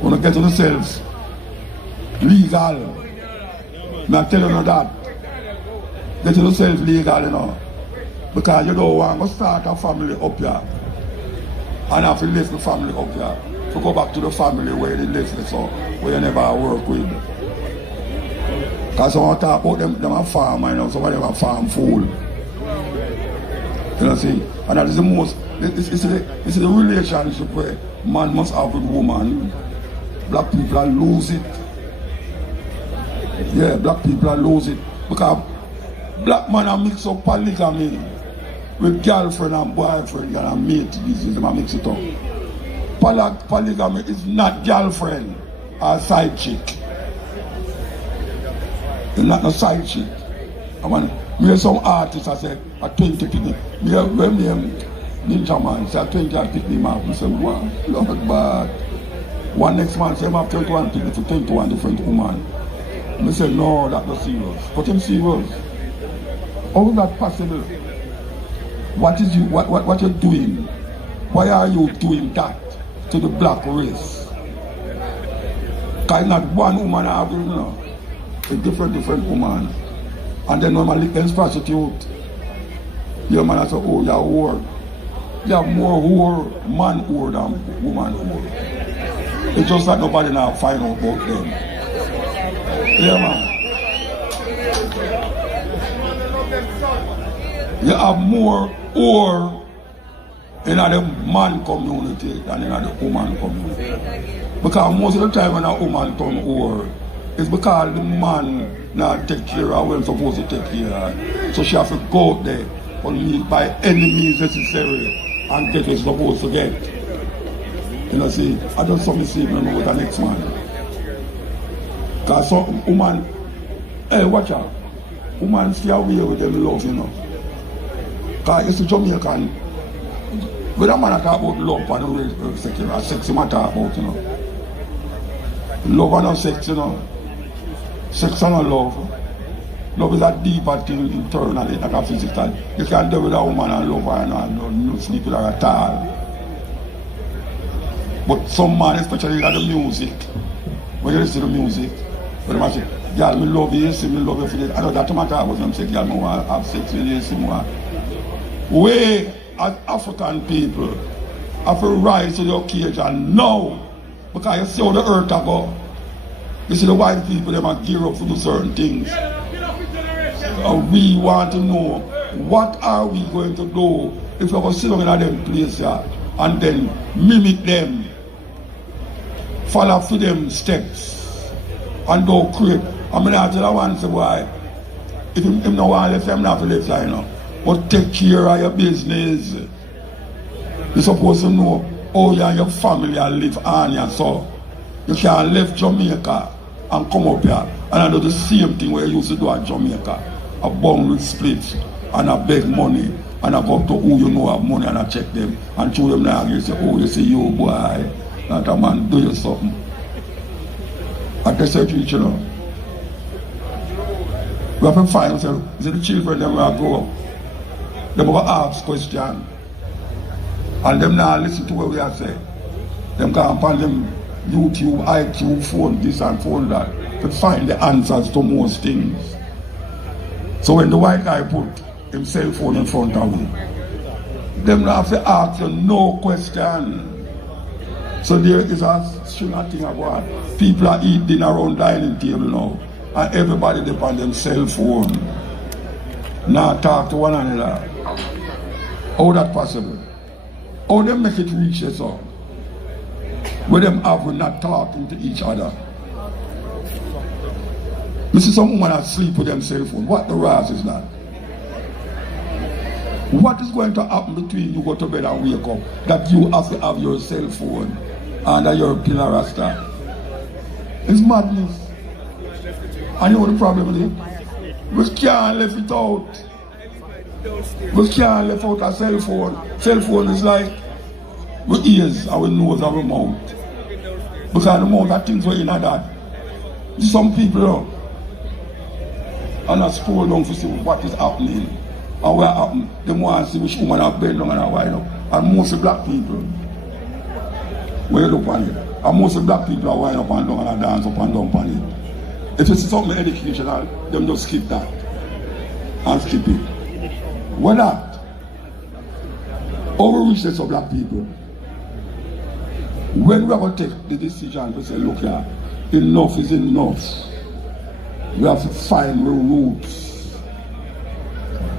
When you get to themselves legal, I tell you that. Get to yourself legal, you know. Because you don't want to start a family up here and have to live the family up here. To go back to the family where they live, so where you never work with. Because someone talk about them a farmer, you know, some of them a farm fool. You know, see? And that is the most, it's the relationship where man must have with woman. Black people are lose it. Yeah, black people are lose it. Because black man are mix up polygamy with girlfriend and boyfriend and mate business, them mix it up. Polygamy is not girlfriend or side chick. It's not a side chick. I mean, we have some artists I say a 20 picnic. We have Ninja Man say a 20 and picnic man. We say, wow, Lord bad. One next man say I have 21 picnic for 21 different women. We say, no, that's not serious. But him serious. How is that possible? What is you what you're doing? Why are you doing that to the black race? Because not one woman have, you know, a different woman. And then when I lick them prostitute, your man has say, oh, you're a whore. You have more whore, man whore than woman whore. It's just that nobody now find out about them. Yeah, man. You have more whore in the man community than in the woman community. Because most of the time when a woman turn whore, it's because the man not take care of what he's supposed to take care of. So she has to go out there by any means necessary and get what she's supposed to get. You know, see, I don't something see me with the next man. Because some woman, hey, watch out. Woman stay away with them love, you know. Because it's a Jamaican. When a man talk about love and sex, sex man talk about, you know. Love and not sex, you know. Sex and not love. Love is a deeper thing internally, like a physical. You can't do with a woman and love her and not sleep with her at all. But some man, especially like the music, when you listen to the music, when they say, girl, me love you, see me love you for this. I know that matter about them say, girl, me want to have sex with you, see me want. We, as African people, have to rise to the occasion now. Because you see how the earth go. You see the white people, they might gear up to do certain things. And we want to know, what are we going to do if we go sit down in them place here and then mimic them, follow for them steps, and do create. I mean, I tell the one say, why? If him no want to left, I'm not to left, you know. But take care of your business. You're supposed to know how you and your family live on you, so you can't leave Jamaica and come up here and I do the same thing where you used to do at Jamaica. A bung with splits and I beg money and I go up to who you know have money and I check them and show them now and you say, oh, you say, you boy, that a man do you something. At the church, you know. We have to find ourselves, see the children them will grow up. They will ask questions. And them now listen to what we are saying. Them can find them YouTube, IQ, phone this and phone that to find the answers to most things. So when the white guy put his cell phone in front of me, them now have to ask you no question. So there is a string of thing about people are eating around dining table now and everybody depend on them cell phone. Now talk to one another. How that possible? How they make it reach us all? Where them have we not talking to each other. You see some women asleep with them cell phone. What the ras is that? What is going to happen between you go to bed and wake up that you have to have your cell phone under your pillar Rasta? It's madness. And you know the problem is? We can't leave it out. We can't leave out a cell phone. Cell phone is like with ears and with nose and with mouth. Because the amount of things we in that. Some people and I scroll down to see what is happening. And what happened, they want to see which woman have been down and wind up. And most of black people, when you look on it, and most of black people are wind up and down and dance up and down on it. If you see something educational, them just skip that. And skip it. What that? Over richness of black people. When we are going to take the decision to say, look here, enough is enough. We have to find the roots.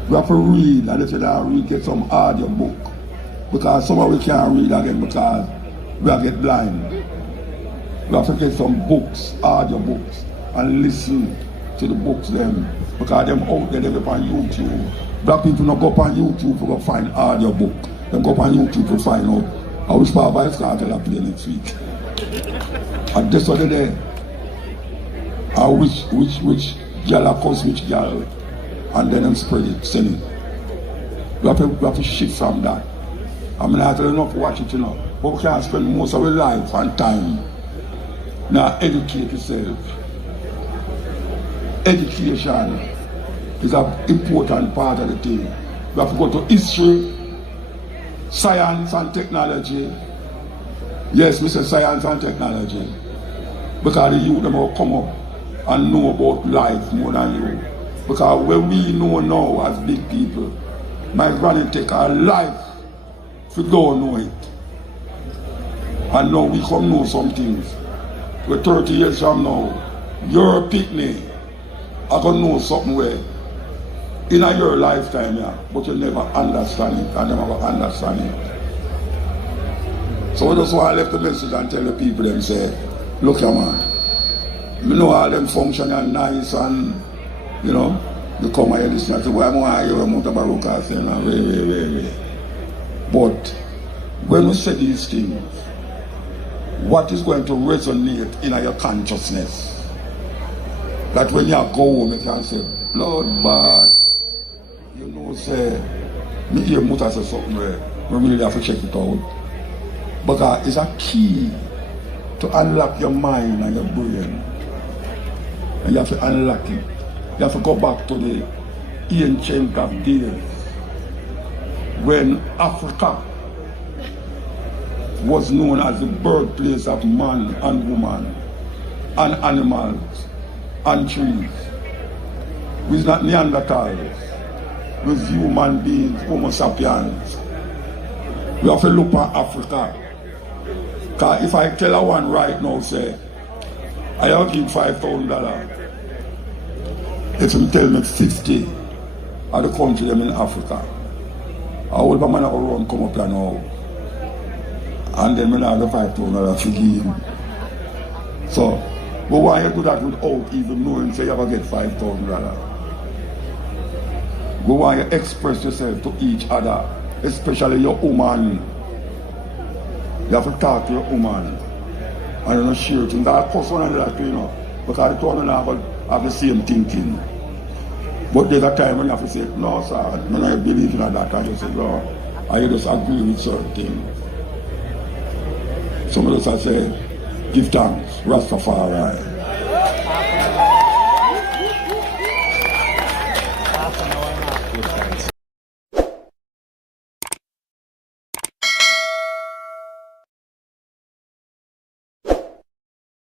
We have to read, and if you don't read, get some audio book. Because some of we can't read again because we are get blind. We have to get some books, audio books, and listen to the books them. Because them out there, they go on YouTube. Black people don't go up on YouTube to go find audio book. They go up on YouTube to find out how which part by started to play next week. And this other day, which girl accuse which girl, and then them spread it, send it. We have to shift from that. I mean, I don't know if watch it, you know, but we can't spend most of our life and time now educate yourself. Education is an important part of the thing. We have to go to history, science and technology. Yes, we say science and technology. Because the youth them will come up and know about life more than you. Because when we know now as big people, my granny take our life to don't know it. And now we come know some things. We're 30 years from now, you're a picnic. I can know something where in your lifetime, yeah, but you never understand it and never understand it. So I just want to left the message and tell the people them say, look here man, you know all them function and nice and you know, you come here this and say, why am I here Mutabaruka saying, but when we say these things, what is going to resonate in your consciousness? That when you go home, you can say, Lord, but you know, say, me hear Muta say something where we really have to check it out. But it's a key to unlock your mind and your brain. And you have to unlock it. You have to go back to the ancient of days when Africa was known as the birthplace of man and woman and animals and trees. With not Neanderthals, with human beings, Homo sapiens. We have to look at Africa. Because if I tell a one right now, say, I have give $5,000. If you tell me 50 of the country them in Africa, I will man have a run come up here now. And then we have the $5,000 to give him. So, but why you do that without even knowing say you ever get $5,000? But why you express yourself to each other, especially your woman. You have to talk to your woman. And you know, share things. I cost one another, you know, because the two of them have the same thinking. But there's a time when you have to say, no sir, when I believe in that, I just say, no, I just agree with certain things. Some of us say, give thanks, Rastafari.